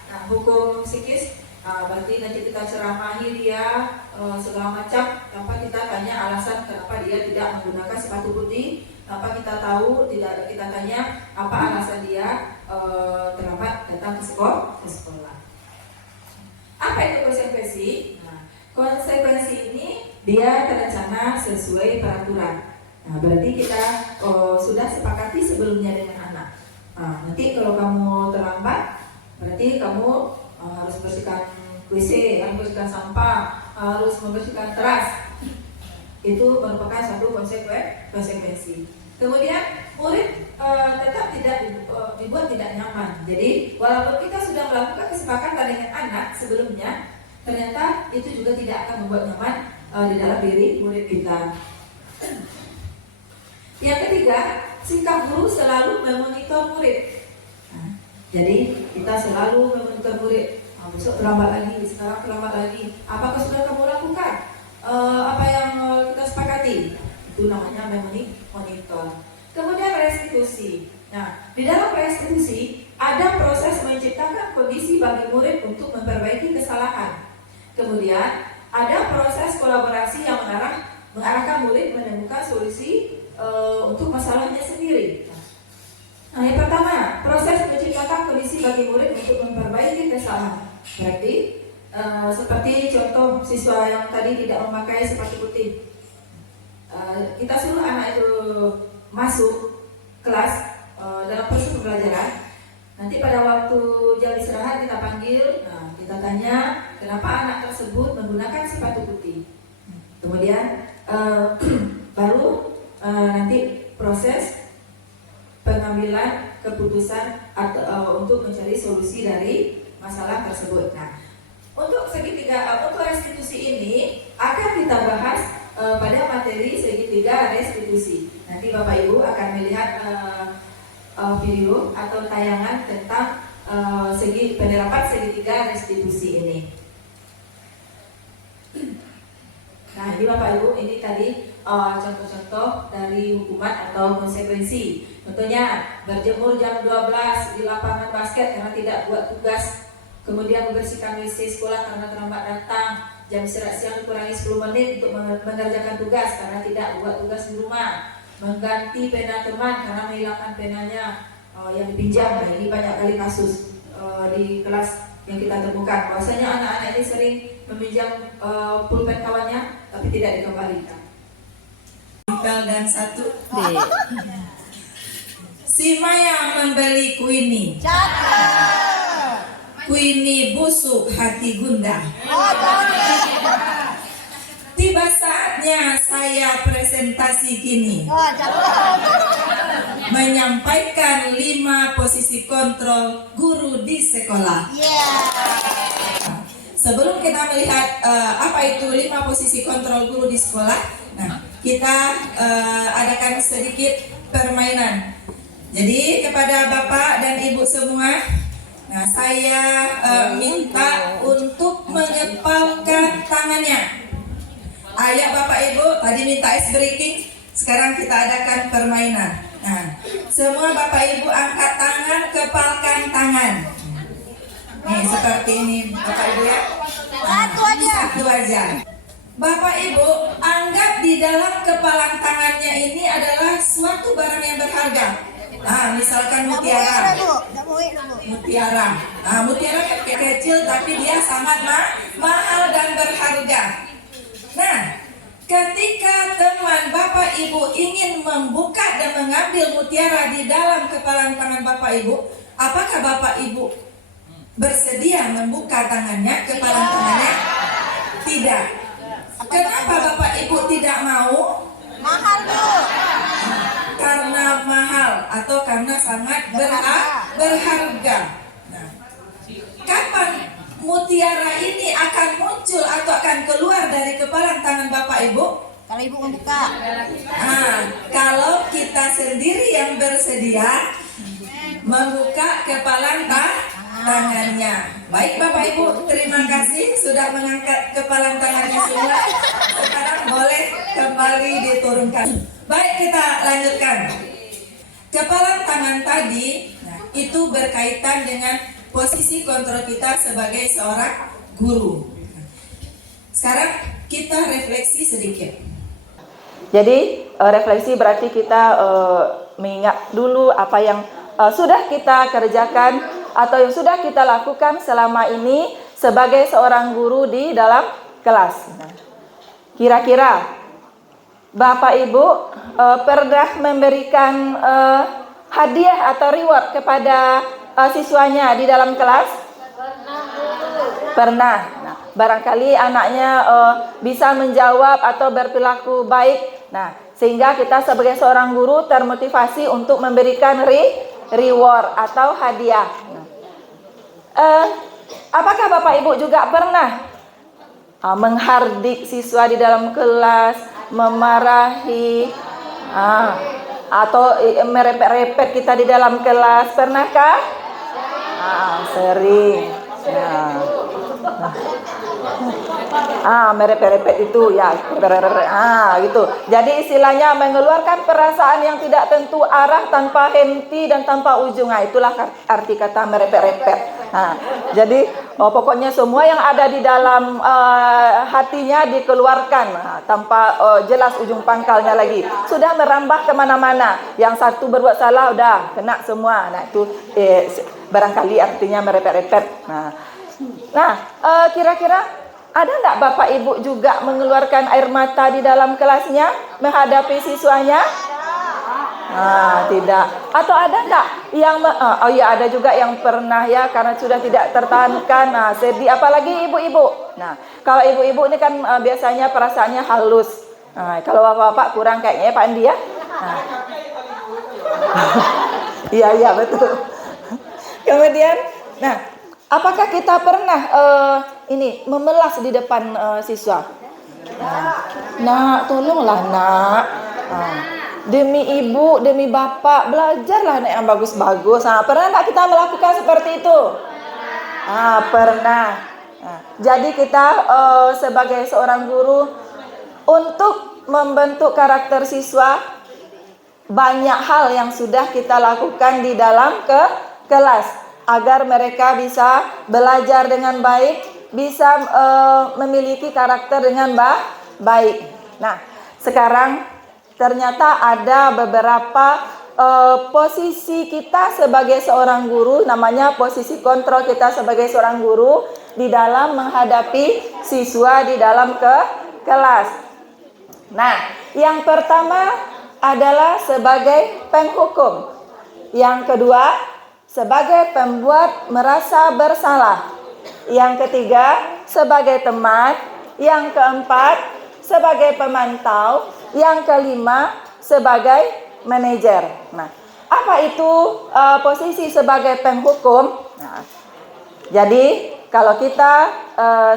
Nah, hukum psikis berarti nanti kita ceramahi dia segala macam tanpa kita tanya alasan kenapa dia tidak menggunakan sepatu putih, tanpa kita tahu, tidak kita tanya apa alasan dia terlambat datang ke sekolah. Apa itu konsekuensi? Nah, konsekuensi ini dia terencana sesuai peraturan. Nah, berarti kita sudah sepakati sebelumnya dengan anak. Nah, nanti kalau kamu terlambat, berarti kamu harus bersihkan WC, harus bersihkan sampah, harus membersihkan teras. Itu merupakan satu konsekuensi. Kemudian murid tetap tidak dibuat tidak nyaman. Jadi walaupun kita sudah melakukan kesepakatan dengan anak sebelumnya, ternyata itu juga tidak akan membuat nyaman di dalam diri murid kita. Yang ketiga, sikap guru selalu memonitor murid. Nah, jadi kita selalu memonitor murid. Besok terlambat lagi, sekarang terlambat lagi. Apakah sudah kamu lakukan apa yang kita sepakati? Itu namanya monitor. Kemudian restitusi. Nah, di dalam restitusi ada proses menciptakan kondisi bagi murid untuk memperbaiki kesalahan. Kemudian ada proses kolaborasi yang mengarahkan murid menemukan solusi untuk masalahnya sendiri. Nah, yang pertama, proses menciptakan kondisi bagi murid untuk memperbaiki kesalahan. Berarti seperti contoh siswa yang tadi tidak memakai sepatu putih, kita suruh anak itu masuk kelas dalam proses pembelajaran. Nanti pada waktu jam istirahat kita panggil, kita tanya kenapa anak tersebut menggunakan sepatu putih. Kemudian baru nanti proses pengambilan keputusan atau untuk mencari solusi dari masalah tersebut. Nah, untuk restitusi ini akan kita bahas pada materi segitiga restitusi. Nanti Bapak Ibu akan melihat video atau tayangan tentang penerapan segitiga restitusi ini. Nah, ini Bapak Ibu, ini tadi contoh-contoh dari hukuman atau konsekuensi. Contohnya berjemur jam 12 di lapangan basket karena tidak buat tugas, kemudian membersihkan WC sekolah karena terlambat datang, jam istirahat siang dikurangi 10 menit untuk mengerjakan tugas karena tidak buat tugas di rumah, mengganti pena teman karena menghilangkan penanya yang dipinjam. Ini banyak kali kasus di kelas yang kita temukan. Bahwasanya anak-anak ini sering meminjam pulpen kawannya tapi tidak dikembalikan. Dan satu D. Si Maya membeli Queenie. Queenie busuk hati gundah. Tiba saatnya saya presentasi gini, menyampaikan 5 posisi kontrol guru di sekolah. Sebelum kita melihat apa itu 5 posisi kontrol guru di sekolah, nah kita adakan sedikit permainan. Jadi kepada Bapak dan Ibu semua, nah saya minta untuk mengepalkan tangannya. Ayah Bapak Ibu tadi minta ice breaking, sekarang kita adakan permainan. Nah, semua Bapak Ibu angkat tangan, kepalkan tangan. Nih seperti ini Bapak Ibu ya. Satu aja. Bapak Ibu anggap di dalam kepalan tangannya ini adalah suatu barang yang berharga. Nah, misalkan mutiara. Mutiara. Nah, mutiara kecil tapi dia sangat mahal dan berharga. Nah, ketika teman Bapak Ibu ingin membuka dan mengambil mutiara di dalam kepalan tangan Bapak Ibu, apakah Bapak Ibu bersedia membuka tangannya, kepalan tangannya? Tidak. Kenapa Bapak Ibu tidak mau? Mahal tuh. Karena mahal atau karena sangat berharga. Nah, kapan mutiara ini akan muncul atau akan keluar dari kepalan tangan Bapak Ibu? Kalau Ibu membuka. Nah, kalau kita sendiri yang bersedia membuka kepalan tangannya. Baik Bapak Ibu, terima kasih sudah mengangkat kepalan tangannya semua. Sekarang boleh kembali diturunkan. Baik, kita lanjutkan. Kepalan tangan tadi, nah, itu berkaitan dengan posisi kontrol kita sebagai seorang guru. Sekarang kita refleksi sedikit. Jadi refleksi berarti kita mengingat dulu apa yang sudah kita kerjakan atau yang sudah kita lakukan selama ini sebagai seorang guru di dalam kelas. Kira-kira Bapak Ibu pernah memberikan hadiah atau reward kepada siswanya di dalam kelas? Pernah. Nah, barangkali anaknya bisa menjawab atau berperilaku baik. Nah, sehingga kita sebagai seorang guru termotivasi untuk memberikan reward atau hadiah. Apakah Bapak Ibu juga pernah menghardik siswa di dalam kelas, memarahi, atau merepet-repet kita di dalam kelas? Pernahkah? Sering. Merepet-repet itu ya, gitu. Jadi istilahnya mengeluarkan perasaan yang tidak tentu arah, tanpa henti dan tanpa ujung. Itulah arti kata merepet-repet. Jadi pokoknya semua yang ada di dalam hatinya dikeluarkan tanpa jelas ujung pangkalnya lagi. Sudah merambah kemana-mana. Yang satu berbuat salah udah kena semua. Nah itu barangkali artinya merepet-repet. Kira-kira ada enggak Bapak Ibu juga mengeluarkan air mata di dalam kelasnya menghadapi siswanya? Tidak. Atau ada enggak yang oh iya, ada juga yang pernah ya, karena sudah tidak tertahankan, sedih, apalagi ibu-ibu. Nah, kalau ibu-ibu ini kan biasanya perasaannya halus. Kalau bapak-bapak kurang kayaknya Pak Andi ya. Iya betul. Kemudian, nah, apakah kita pernah ini memelas di depan siswa? Nak, tolonglah nak. Demi ibu, demi bapak, belajarlah nak yang bagus-bagus. Pernah tak kita melakukan seperti itu? Pernah. Jadi kita sebagai seorang guru, untuk membentuk karakter siswa, banyak hal yang sudah kita lakukan di dalam kelas agar mereka bisa belajar dengan baik, bisa memiliki karakter dengan baik. Nah, sekarang ternyata ada beberapa posisi kita sebagai seorang guru, namanya posisi kontrol kita sebagai seorang guru di dalam menghadapi siswa di dalam kelas. Nah, yang pertama adalah sebagai penghukum. Yang kedua, sebagai pembuat merasa bersalah. Yang ketiga, sebagai teman. Yang keempat, sebagai pemantau. Yang kelima, sebagai manajer. Nah, apa itu posisi sebagai penghukum? Nah, jadi kalau kita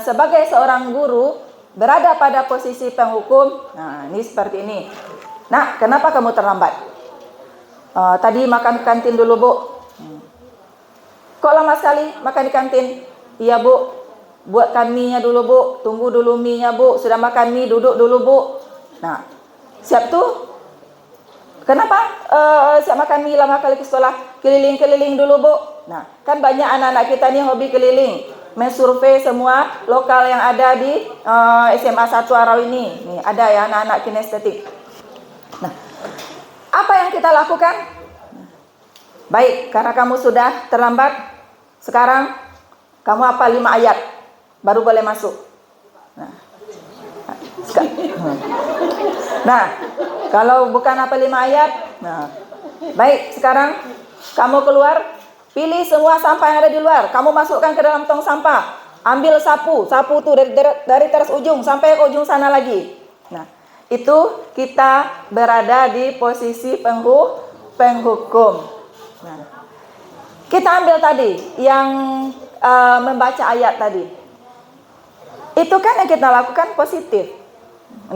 sebagai seorang guru berada pada posisi penghukum, nah ini seperti ini. Nah, kenapa kamu terlambat? Tadi makan kantin dulu, Bu. Kok lama sekali makan di kantin? Iya, Bu. Buatkan mie-nya dulu, Bu. Tunggu dulu mie-nya, Bu. Sudah makan mie, duduk dulu, Bu. Nah, siap tuh. Kenapa siap makan mie lama kali ke sekolah? Keliling-keliling dulu, Bu. Nah, kan banyak anak-anak kita nih hobi keliling. Mensurvei semua lokal yang ada di SMA 1 Arau ini. Nih, ada ya anak-anak kinestetik. Nah, apa yang kita lakukan? Baik, karena kamu sudah terlambat, sekarang kamu hafal 5 ayat, baru boleh masuk. Nah, kalau bukan hafal 5 ayat, baik, sekarang kamu keluar, pilih semua sampah yang ada di luar, kamu masukkan ke dalam tong sampah, ambil sapu tuh dari teras ujung sampai ke ujung sana lagi. Nah, itu kita berada di posisi penghukum. Nah, kita ambil tadi yang membaca ayat tadi. Itu kan yang kita lakukan positif.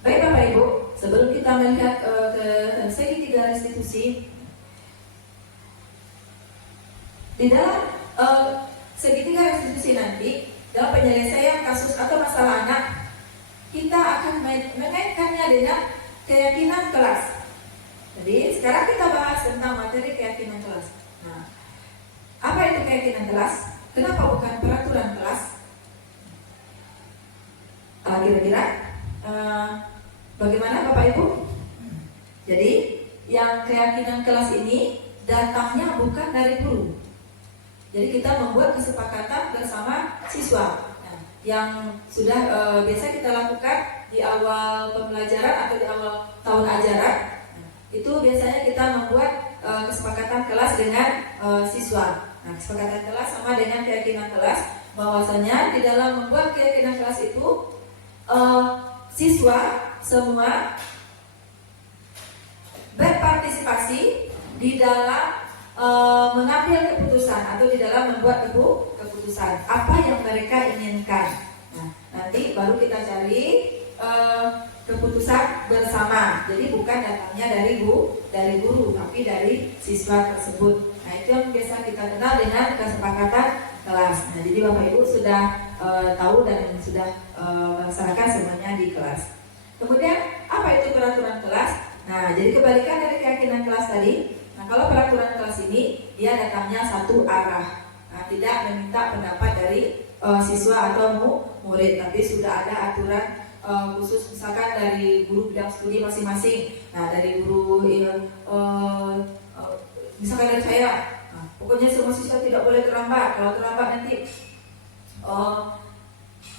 Baik Bapak Ibu, sebelum kita melihat ke segitiga restitusi, di dalam segitiga restitusi nanti, dalam penyelesaian kasus atau masalah anak, kita akan mengaitkannya dengan keyakinan kelas. Jadi sekarang kita bahas tentang materi keyakinan kelas. Nah, apa itu keyakinan kelas? Kenapa bukan peraturan kelas? Kira-kira bagaimana Bapak Ibu? Jadi yang keyakinan kelas ini datangnya bukan dari guru. Jadi kita membuat kesepakatan bersama siswa. Nah, yang sudah biasa kita lakukan di awal pembelajaran atau di awal tahun ajaran, itu biasanya kita membuat kesepakatan kelas dengan siswa. Nah, kesepakatan kelas sama dengan keyakinan kelas, bahwasanya di dalam membuat keyakinan kelas itu siswa semua berpartisipasi di dalam mengambil keputusan atau di dalam membuat keputusan apa yang mereka inginkan. Nah, nanti baru kita cari keputusan bersama. Jadi bukan datangnya dari guru, tapi dari siswa tersebut. Nah, itu yang biasa kita kenal dengan kesepakatan kelas. Nah, jadi Bapak Ibu sudah tahu dan sudah melaksanakan semuanya di kelas. Kemudian apa itu peraturan kelas? Nah, jadi kebalikan dari keyakinan kelas tadi. Nah, kalau peraturan kelas ini dia datangnya satu arah. Nah, tidak meminta pendapat dari siswa atau murid, tapi sudah ada aturan khusus misalkan dari guru bidang studi masing-masing. Nah, dari guru misalkan dari saya, nah, pokoknya semua siswa tidak boleh terlambat. Kalau terlambat nanti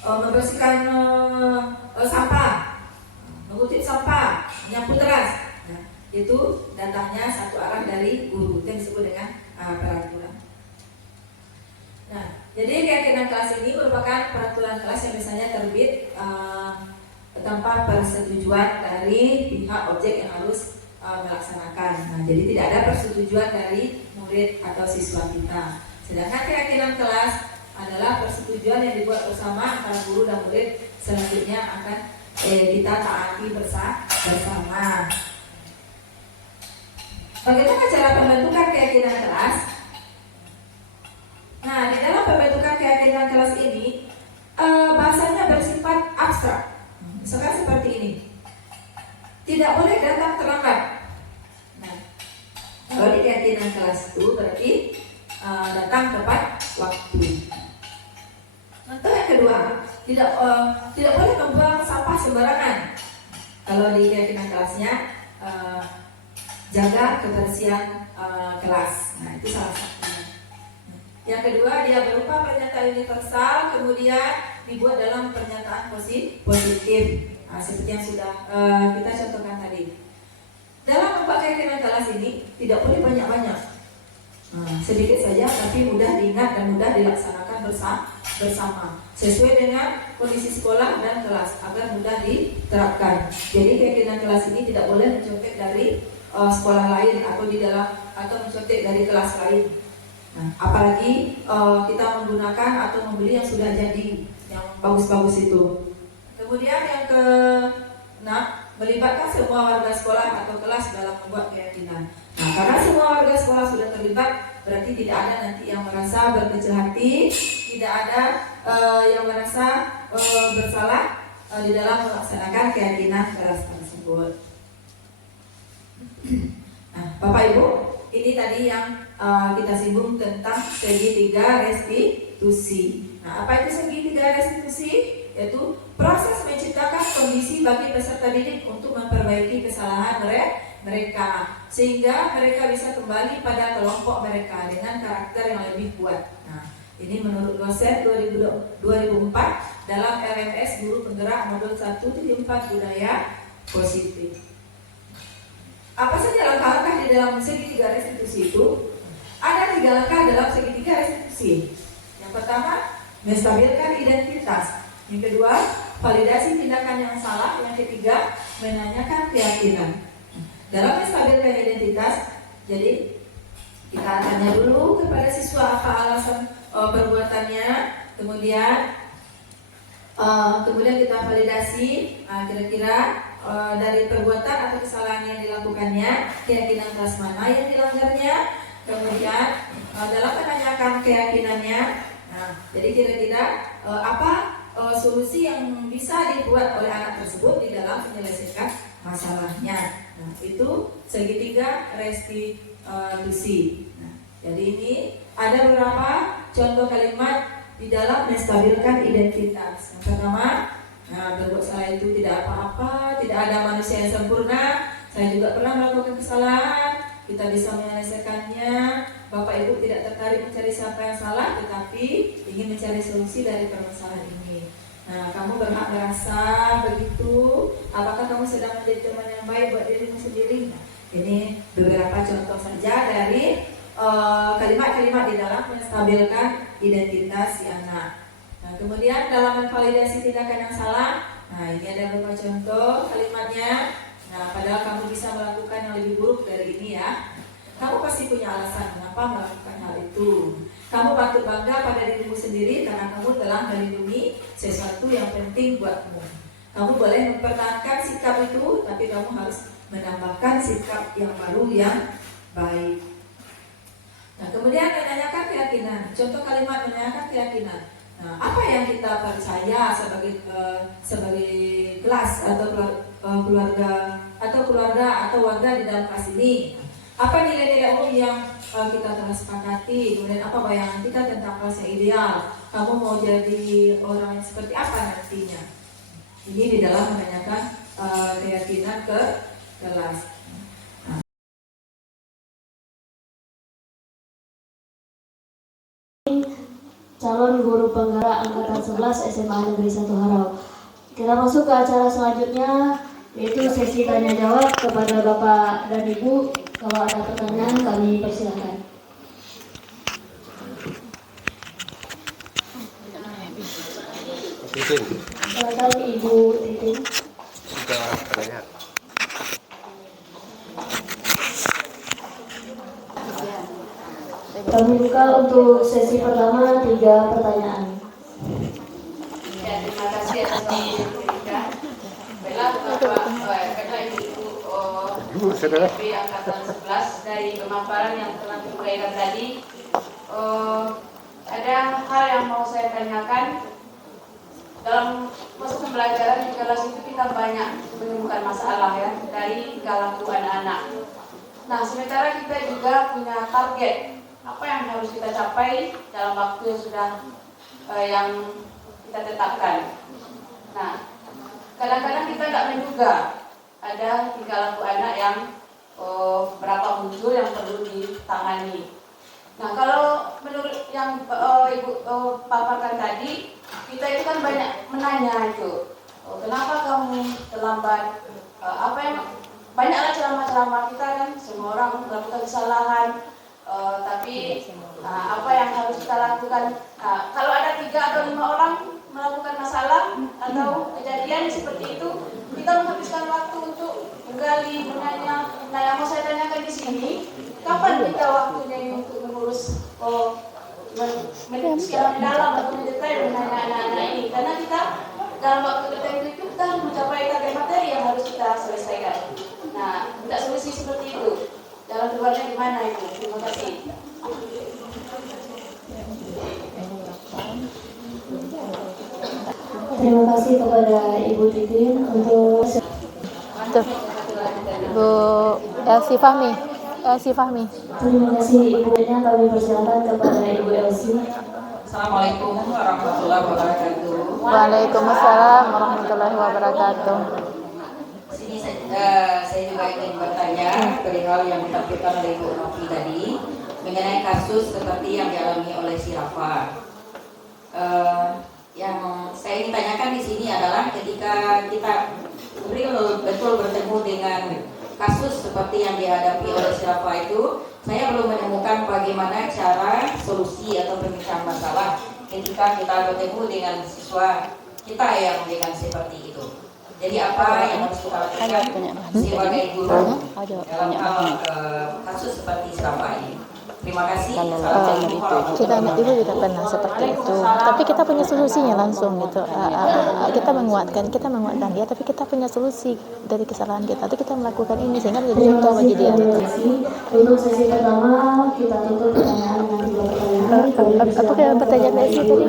membersihkan sampah, mengutip sampah, menyapu teras. Nah, Itu datangnya satu arah dari guru, itu yang disebut dengan peraturan. Nah, jadi keyakinan kelas ini merupakan peraturan kelas yang biasanya terbit tanpa persetujuan dari pihak objek yang harus melaksanakan. Nah, jadi tidak ada persetujuan dari murid atau siswa kita. Sedangkan keyakinan kelas adalah persetujuan yang dibuat bersama antara guru dan murid, selanjutnya akan kita taati bersama. Bagaimana cara pembentukan keyakinan kelas? Nah, di dalam pembentukan keyakinan kelas ini bahasanya bersifat abstrak. Misalkan seperti ini, tidak boleh datang terlambat. Nah, kalau di keyakinan kelas itu berarti datang tepat waktu. Contoh yang kedua, tidak boleh membuang sampah sembarangan. Kalau di keyakinan kelasnya jaga kebersihan kelas. Nah, itu salah satunya. Yang kedua, dia berupa pernyataan universal, kemudian dibuat dalam pernyataan positif. Nah, seperti yang sudah kita contohkan tadi. Dalam membuat keyakinan kelas ini tidak boleh banyak-banyak. Sedikit saja tapi mudah diingat dan mudah dilaksanakan bersama sesuai dengan kondisi sekolah dan kelas agar mudah diterapkan. Jadi keyakinan kelas ini tidak boleh mencontek dari sekolah lain atau di dalam atau mencontek dari kelas lain. Nah, apalagi kita menggunakan atau membeli yang sudah jadi, yang bagus-bagus itu. Kemudian yang ke-6, melibatkan semua warga sekolah atau kelas dalam membuat keyakinan. Nah, karena semua warga sekolah sudah terlibat, berarti tidak ada nanti yang merasa berkecil hati, tidak ada yang merasa bersalah di dalam melaksanakan keyakinan kelas tersebut. Nah, Bapak Ibu, ini tadi yang kita singgung tentang segitiga restitusi. Nah, apa itu segitiga restitusi? Yaitu proses menciptakan kondisi bagi peserta didik untuk memperbaiki kesalahan mereka sehingga mereka bisa kembali pada kelompok mereka dengan karakter yang lebih kuat. Nah, ini menurut dosen 2004 dalam LMS Guru Penggerak Modul 174 Budaya Positif. Apa saja langkah-langkah di dalam segitiga restitusi itu? Ada 3 langkah dalam segitiga restitusi. Yang pertama, menstabilkan identitas. Yang kedua, validasi tindakan yang salah. Yang ketiga, menanyakan keyakinan. Dalam menstabilkan identitas, jadi kita tanya dulu kepada siswa apa alasan perbuatannya, kemudian kita validasi kira-kira dari perbuatan atau kesalahan yang dilakukannya, keyakinan kelas mana yang dilanggarnya, kemudian dalam menanyakan keyakinannya, jadi kira-kira apa solusi yang bisa dibuat oleh anak tersebut di dalam menyelesaikan masalahnya. Nah, itu segitiga restitusi. Nah, jadi ini ada beberapa contoh kalimat di dalam menstabilkan identitas. Yang pertama, berbuat salah itu tidak apa-apa, tidak ada manusia yang sempurna. Saya juga pernah melakukan kesalahan, kita bisa menyelesaikannya. Bapak Ibu tidak tertarik mencari siapa yang salah, tetapi ingin mencari solusi dari permasalahan ini. Nah, kamu berhak merasa begitu. Apakah kamu sedang menjadi teman yang baik buat dirimu sendiri? Nah, ini beberapa contoh saja dari kalimat-kalimat di dalam menstabilkan identitas si anak. Nah, kemudian dalam memvalidasi tindakan yang salah, nah ini ada beberapa contoh kalimatnya. Nah, padahal kamu bisa melakukan yang lebih buruk dari ini ya. Kamu pasti punya alasan mengapa melakukan hal itu. Kamu patut bangga pada dirimu sendiri karena kamu telah melindungi sesuatu yang penting buatmu. Kamu boleh mempertahankan sikap itu, tapi kamu harus menambahkan sikap yang baru yang baik. Nah, kemudian menanyakan keyakinan. Contoh kalimat menanyakan keyakinan. Nah, apa yang kita percaya sebagai kelas atau keluarga atau warga di dalam kelas ini? Apa nilai-nilai umum yang kita telah sepakati? Kemudian apa bayangan kita tentang kelas yang ideal? Kamu mau jadi orang yang seperti apa nantinya? Ini di dalam menanyakan keyakinan ke kelas. Calon guru penggerak angkatan 11 SMA Negeri 1 Harau. Kita masuk ke acara selanjutnya, yaitu sesi tanya jawab kepada Bapak dan Ibu. Kalau ada pertanyaan kami persilakan. Silakan Ibu Titin. Kami buka untuk sesi pertama 3 pertanyaan. Ya, terima kasih atas waktu yang diberikan. Baiklah, karena Ibu PP Angkatan 11 dari pemaparan yang telah diuraikan tadi, ada hal yang mau saya tanyakan. Dalam proses pembelajaran di kelas itu kita banyak menemukan masalah ya dari tingkah laku anak-anak. Nah, sementara kita juga punya target apa yang harus kita capai dalam waktu yang sudah yang kita tetapkan. Nah, kadang-kadang kita tidak menduga ada tingkah laku anak yang berapa muncul yang perlu ditangani. Nah, kalau menurut yang Ibu paparkan tadi, kita itu kan banyak menanya itu, kenapa kamu terlambat? Apa yang banyaklah ceramah-ceramah kita kan, semua orang melakukan kesalahan, tapi apa yang harus kita lakukan? Kalau ada 3 atau 5 orang melakukan masalah atau kejadian seperti itu, kita menghabiskan waktu untuk menggali, menanya. Nah, yang mau saya tanyakan di sini, kapan kita waktunya ini untuk mengurus secara mendalam atau mendetail menanya anak-anak ini? Karena kita dalam waktu tertentu itu kita mencapai target materi yang harus kita selesaikan. Nah, minta solusi seperti itu. Jalan keluarnya gimana itu? Terima kasih. Terima kasih kepada Ibu Titin untuk Bu Elsi Fahmi. terima kasih Ibunya. Kami persilakan kepada Ibu Elsi. Assalamualaikum warahmatullahi wabarakatuh. Waalaikumsalam warahmatullahi wabarakatuh. Sini saya juga ingin bertanya perihal yang ditampilkan oleh Ibu Novi tadi mengenai kasus seperti yang dialami oleh si Rafa. Yang saya ingin tanyakan di sini adalah ketika kita betul bertemu dengan kasus seperti yang dihadapi oleh si Rafa itu, saya belum menemukan bagaimana cara solusi atau pemecahan masalah ketika kita bertemu dengan siswa kita yang dengan seperti itu. Jadi apa yang harus kita lakukan sebagai guru dalam hal kasus seperti si Rafa ini? Terima kasih. Kita anak ibu juga pernah seperti itu, tapi kita punya solusinya langsung gitu. Kita menguatkan dia, tapi kita punya solusi dari kesalahan kita. Tapi kita melakukan ini sehingga menjadi contoh bagi dia. Untuk sesi pertama kita tutup pertanyaan dengan 3 pertanyaan. Apa pertanyaan dari sini tadi?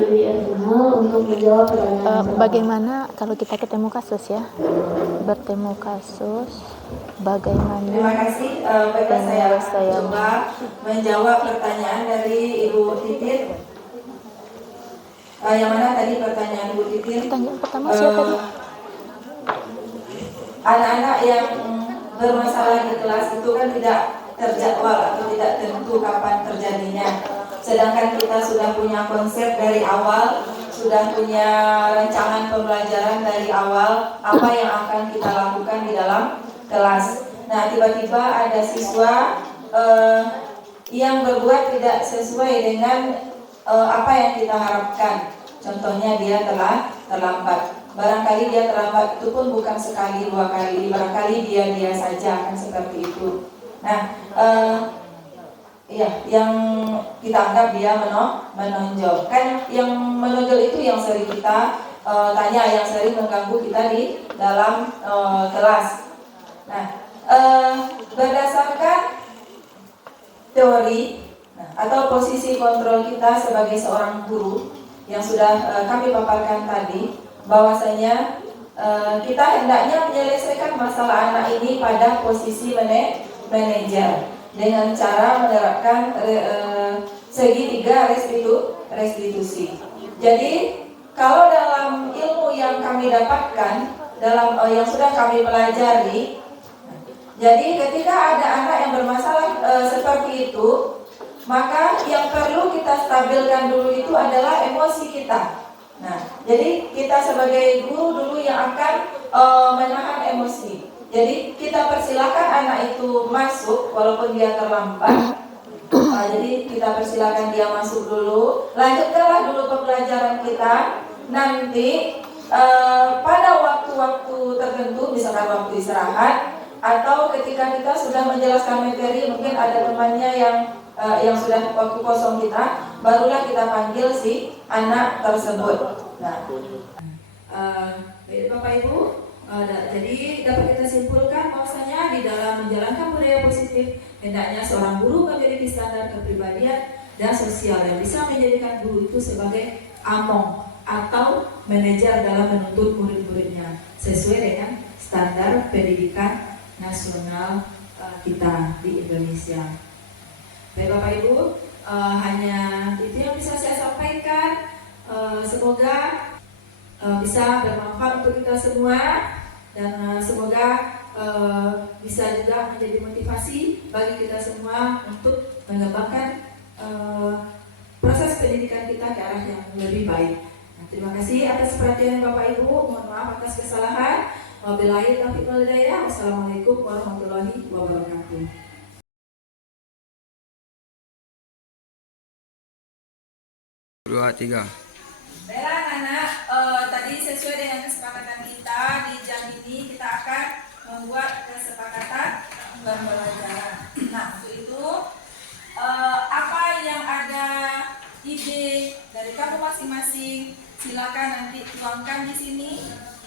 Untuk menjawab pertanyaan. Bagaimana kalau kita ketemu kasus ya? Bertemu kasus, bagaimana? Terima kasih. Baiklah, saya coba menjawab pertanyaan dari Ibu Titin. Yang mana tadi pertanyaan Ibu Titin? Pertanyaan pertama siapa tadi? Anak-anak yang bermasalah di kelas itu kan tidak terjadwal atau tidak tentu kapan terjadinya. Sedangkan kita sudah punya konsep dari awal, sudah punya rancangan pembelajaran dari awal, apa yang akan kita lakukan di dalam kelas. Nah, tiba-tiba ada siswa yang berbuat tidak sesuai dengan apa yang kita harapkan. Contohnya dia telah terlambat. Barangkali dia terlambat itu pun bukan sekali 2 kali, barangkali dia saja akan seperti itu. Nah, yang kita anggap dia menonjol. Kan yang menonjol itu yang sering kita tanya, yang sering mengganggu kita di dalam kelas. Nah, berdasarkan teori atau posisi kontrol kita sebagai seorang guru yang sudah kami paparkan tadi, bahwasanya kita hendaknya menyelesaikan masalah anak ini pada posisi manajer dengan cara menerapkan segitiga restitusi. Jadi kalau dalam ilmu yang kami dapatkan, dalam yang sudah kami pelajari, jadi ketika ada anak yang bermasalah seperti itu, maka yang perlu kita stabilkan dulu itu adalah emosi kita. Nah, jadi kita sebagai guru dulu yang akan menahan emosi. Jadi kita persilakan anak itu masuk walaupun dia terlambat. Jadi kita persilakan dia masuk dulu. Lanjutkanlah dulu pembelajaran kita. Nanti pada waktu-waktu tertentu, misalkan waktu istirahat atau ketika kita sudah menjelaskan materi, mungkin ada temannya yang sudah waktu kosong kita, barulah kita panggil si anak tersebut. Nah, Bapak Ibu, jadi dapat kita simpulkan bahwasanya di dalam menjalankan budaya positif, hendaknya seorang guru memiliki standar kepribadian dan sosial yang bisa menjadikan guru itu sebagai among atau manajer dalam menuntut murid-muridnya sesuai dengan standar pendidikan nasional kita di Indonesia. Baik Bapak Ibu, hanya itu yang bisa saya sampaikan. Semoga bisa bermanfaat untuk kita semua dan semoga bisa juga menjadi motivasi bagi kita semua untuk mengembangkan proses pendidikan kita ke arah yang lebih baik. Nah, terima kasih atas perhatian Bapak Ibu. Mohon maaf atas kesalahan. Wabillahi taufiq wal hidayah. Wassalamualaikum warahmatullahi wabarakatuh. 2, 3. Baiklah anak-anak, tadi sesuai dengan kesepakatan kita di jam ini kita akan membuat kesepakatan pembelajaran. Nah, untuk itu apa yang ada ide dari kamu masing-masing, silakan nanti tuangkan di sini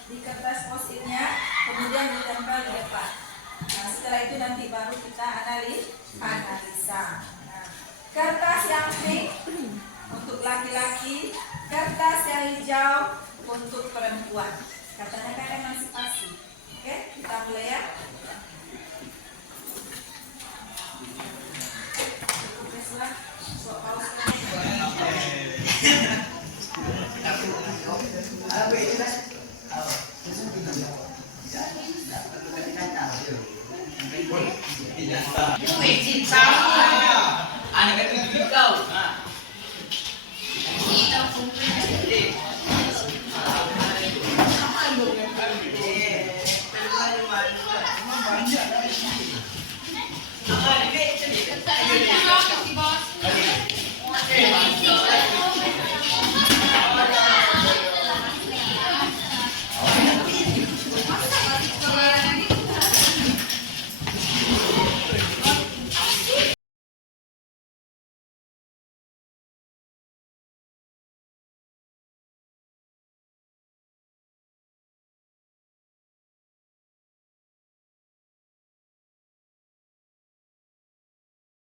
di kertas post-itnya, kemudian ditempel di depan. Nah, setelah itu nanti baru kita analisa. Nah, kertas yang pink untuk laki-laki, kertas yang hijau untuk perempuan. Katanya kan emansipasi. Oke, kita mulai ya.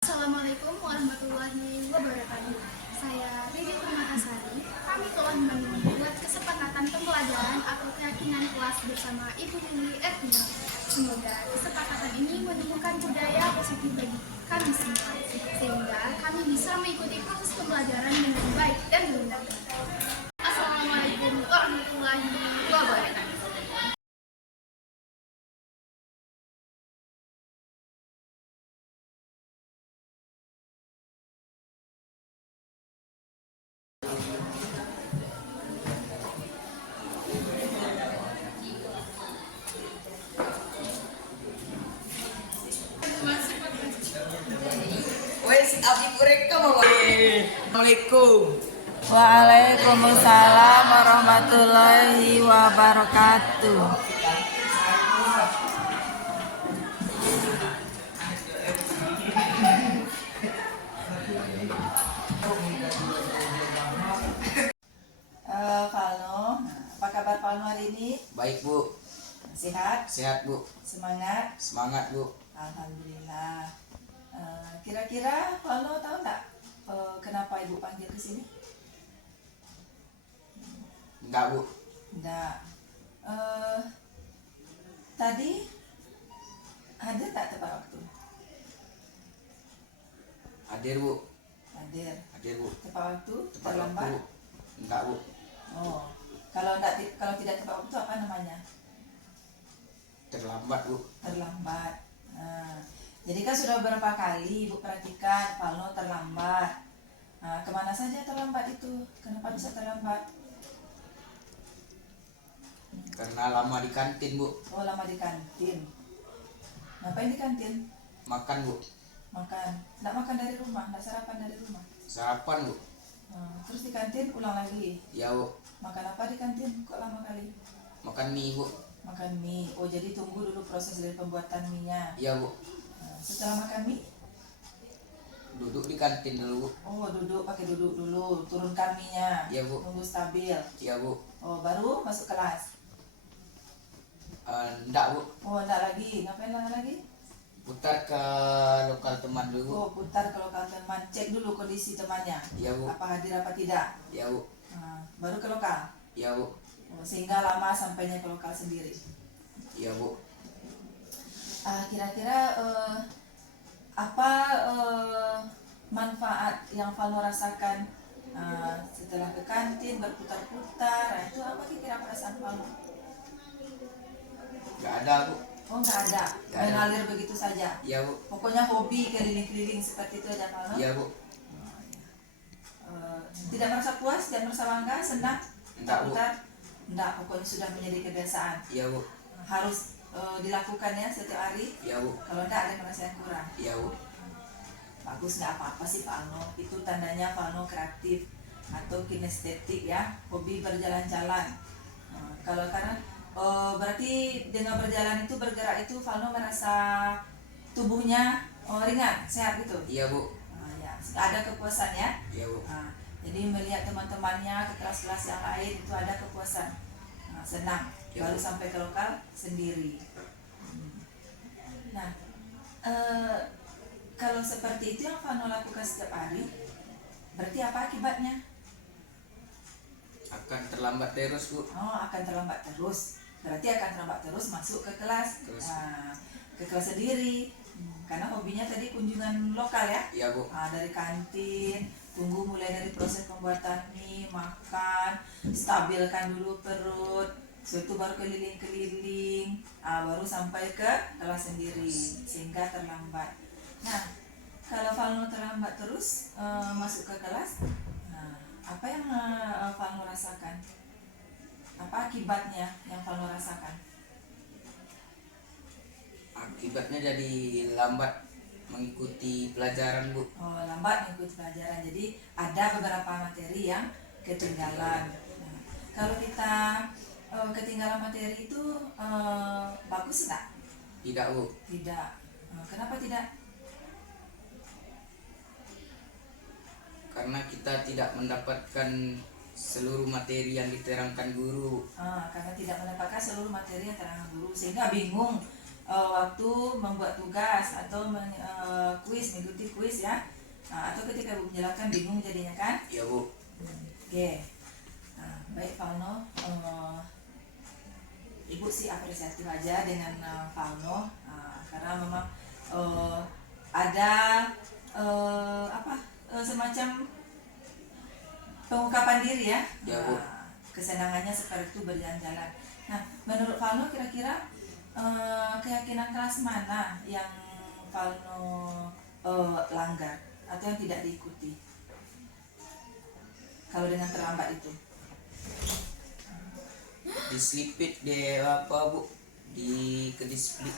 Assalamualaikum warahmatullahi wabarakatuh. Saya Riri Permatasari. Kami telah membuat kesepakatan pembelajaran atau keyakinan kelas bersama Ibu Lili Ertina. Semoga kesepakatan ini menumbuhkan budaya positif bagi kami semua, sehingga kami bisa mengikuti proses pembelajaran dengan baik dan benar. Assalamualaikum warahmatullahi wabarakatuh. Assalamualaikum. Waalaikumsalam warahmatullahi wabarakatuh. Falno, apa kabar Falno hari ini? Baik Bu. Sehat? Sehat Bu. Semangat? Semangat Bu. Alhamdulillah. Kira-kira Falno tahu nggak kenapa Ibu panggil ke sini? Enggak Bu. Enggak. Tadi ada tak tepat waktu? Hadir Bu. Hadir. Hadir Bu. Tepat waktu? Tepat Terlambat? waktu. Enggak Bu. Oh, kalau tidak tepat waktu apa namanya? Terlambat Bu. Terlambat. Nah, jadi kan sudah beberapa kali Ibu perhatikan Falno terlambat. Nah, kemana saja terlambat itu? Kenapa bisa terlambat? Karena lama di kantin Bu. Oh, lama di kantin. Ngapain di kantin? Makan Bu. Makan. Nggak makan dari rumah, nggak sarapan dari rumah. Sarapan Bu. Terus di kantin pulang lagi. Ya Bu. Makan apa di kantin? Kok lama kali? Makan mie Bu. Makan mie. Oh, jadi tunggu dulu proses dari pembuatan mie-nya. Ya Bu. Setelah makan mie, Duduk di kantin dulu Bu. oh duduk, pakai duduk dulu, turunkan mie-nya. Ya Bu. Tunggu stabil. Ya Bu. Oh, baru masuk kelas. Enggak Bu. Oh, enggak lagi. Ngapain lagi? Putar ke lokal teman dulu. Oh, putar ke lokal teman. Cek dulu kondisi temannya. Ya Bu. Apa hadir apa tidak. Ya Bu. Baru ke lokal. Ya Bu. Oh, sehingga lama sampainya ke lokal sendiri. Ya Bu. Kira-kira apa manfaat yang Valno rasakan setelah ke kantin berputar-putar? Itu apa kira perasaan Valno? Gak ada Bu. Oh, nggak ada. Nggak ada. Mengalir begitu saja. Ya Bu. Pokoknya hobi keliling-keliling seperti itu aja Valno. Ya Bu. Tidak merasa puas, tidak merasa bangga, senang? Enggak Bu. Putar? Enggak, pokoknya sudah menjadi kebiasaan. Ya Bu. Harus dilakukan ya setiap hari. Ya Bu. Kalau enggak ada merasa yang kurang. Ya Bu. Bagus, nggak apa-apa sih Valno. Itu tandanya Valno kreatif atau kinestetik ya, hobi berjalan-jalan. Kalau karena berarti dengan berjalan itu, bergerak itu Valno merasa tubuhnya ringan, sehat gitu. Iya Bu. Ya, ada kepuasan ya. Iya Bu. Jadi melihat teman-temannya ke kelas-kelas yang lain itu ada kepuasan, senang. Ya, Baru Bu. sampai ke lokal sendiri. Nah, kalau seperti itu yang Valno lakukan setiap hari, berarti apa akibatnya? Akan terlambat terus Bu. Oh, akan terlambat terus. Berarti akan terlambat terus masuk ke kelas, ke kelas sendiri. Karena hobinya tadi kunjungan lokal ya. Iya Bu. Dari kantin, tunggu mulai dari proses pembuatan mie, makan, stabilkan dulu perut, setelah itu baru keliling-keliling, baru sampai ke kelas sendiri, sehingga terlambat. Nah, kalau Valno terlambat terus masuk ke kelas, apa yang Valno rasakan? Apa akibatnya yang Valno rasakan? Akibatnya jadi lambat mengikuti pelajaran Bu. Oh, lambat mengikuti pelajaran. Jadi ada beberapa materi yang ketinggalan. Nah, kalau kita ketinggalan materi itu bagus nggak? Tidak Bu. Tidak. Kenapa tidak? Karena kita tidak mendapatkan seluruh materi yang diterangkan guru. Karena tidak mendapatkan seluruh materi yang terangkan guru, sehingga bingung waktu membuat tugas atau mengikuti kuis ya. Atau ketika menjelaskan bingung jadinya kan? Ya Bu. Oke. Baik Valno, Ibu sih apresiatif aja dengan Valno, karena memang ada semacam pengungkapan diri ya. Ya Bu. Kesenangannya seperti itu berjalan-jalan. Nah, menurut Valno kira-kira keyakinan kelas mana yang Valno langgar atau yang tidak diikuti kalau dengan terlambat itu? Diselipit di apa Bu? Di disiplin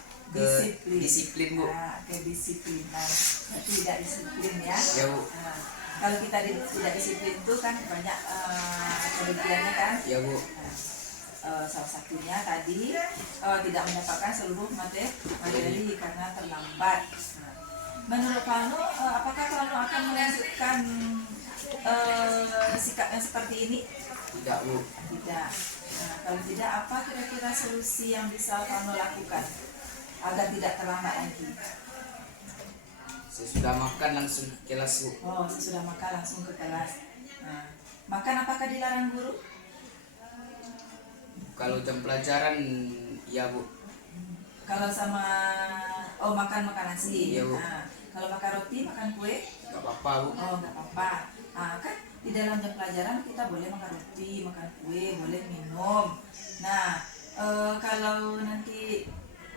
Bu. Kedisiplinan. Tidak disiplin ya. Ya Bu. Kalau kita tidak disiplin itu kan banyak kerugiannya kan. Ya Bu. Salah satunya tadi tidak mendapatkan seluruh materi karena terlambat. Menurut Valno, apakah Valno akan melanjutkan sikap yang seperti ini? Tidak Bu. Tidak. Kalau tidak, apa kira-kira solusi yang bisa Valno lakukan agar tidak terlambat lagi? Sesudah makan langsung ke kelas Bu. Oh, sesudah makan langsung ke kelas. Makan apakah dilarang guru? Kalau jam pelajaran ya Bu. Kalau makan nasi. Iya, Bu. Kalau makan roti, makan kue? Gak apa-apa Bu. Oh, nggak apa-apa. Kan di dalam jam pelajaran kita boleh makan roti, makan kue, boleh minum. Nah, kalau nanti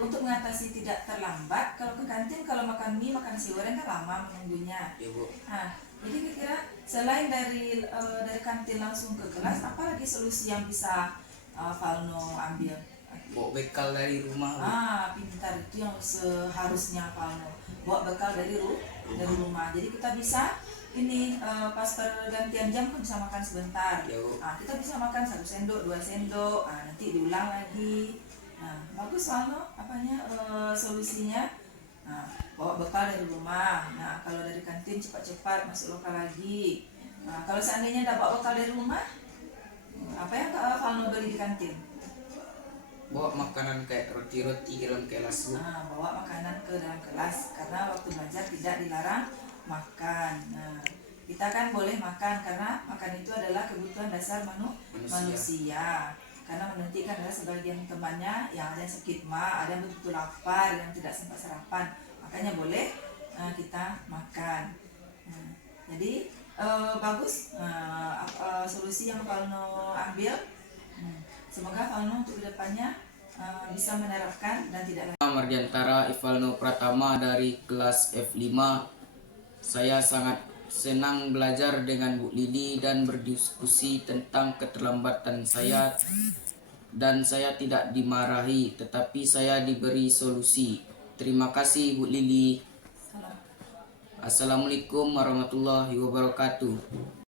untuk mengatasi tidak terlambat, kalau ke kantin, kalau makan mie, makan nasi goreng kan lama menunggunya. Iya Bu. Jadi kira-kira selain dari kantin langsung ke kelas, apa lagi solusi yang bisa Falno ambil? Bawa bekal dari rumah. Pintar, itu yang seharusnya Falno. Bawa bekal dari rumah. Jadi kita bisa ini pas pergantian jam kan bisa makan sebentar. Kita bisa makan 1 sendok, 2 sendok. Nanti diulang lagi. Bagus Falno solusinya. Bawa bekal dari rumah. Kalau dari kantin cepat-cepat masuk lokal lagi. Kalau seandainya tidak bawa bekal dari rumah, apa yang Falno beli di kantin? Bawa makanan kayak roti-roti dalam kelas. Bawa makanan ke dalam kelas karena waktu belajar tidak dilarang makan. Kita kan boleh makan karena makan itu adalah kebutuhan dasar manusia. Karena menanti kan ada sebagian temannya yang ada yang sakit ada yang betul lapar, yang tidak sempat sarapan, makanya boleh kita makan. Jadi bagus solusi yang Falno ambil. Semoga Falno untuk kedepannya bisa menerapkan dan tidak lagi. Mardiantara Ivalno Pratama dari kelas F5. Saya sangat senang belajar dengan Bu Lili dan berdiskusi tentang keterlambatan saya, dan saya tidak dimarahi tetapi saya diberi solusi. Terima kasih Bu Lili. Assalamualaikum warahmatullahi wabarakatuh.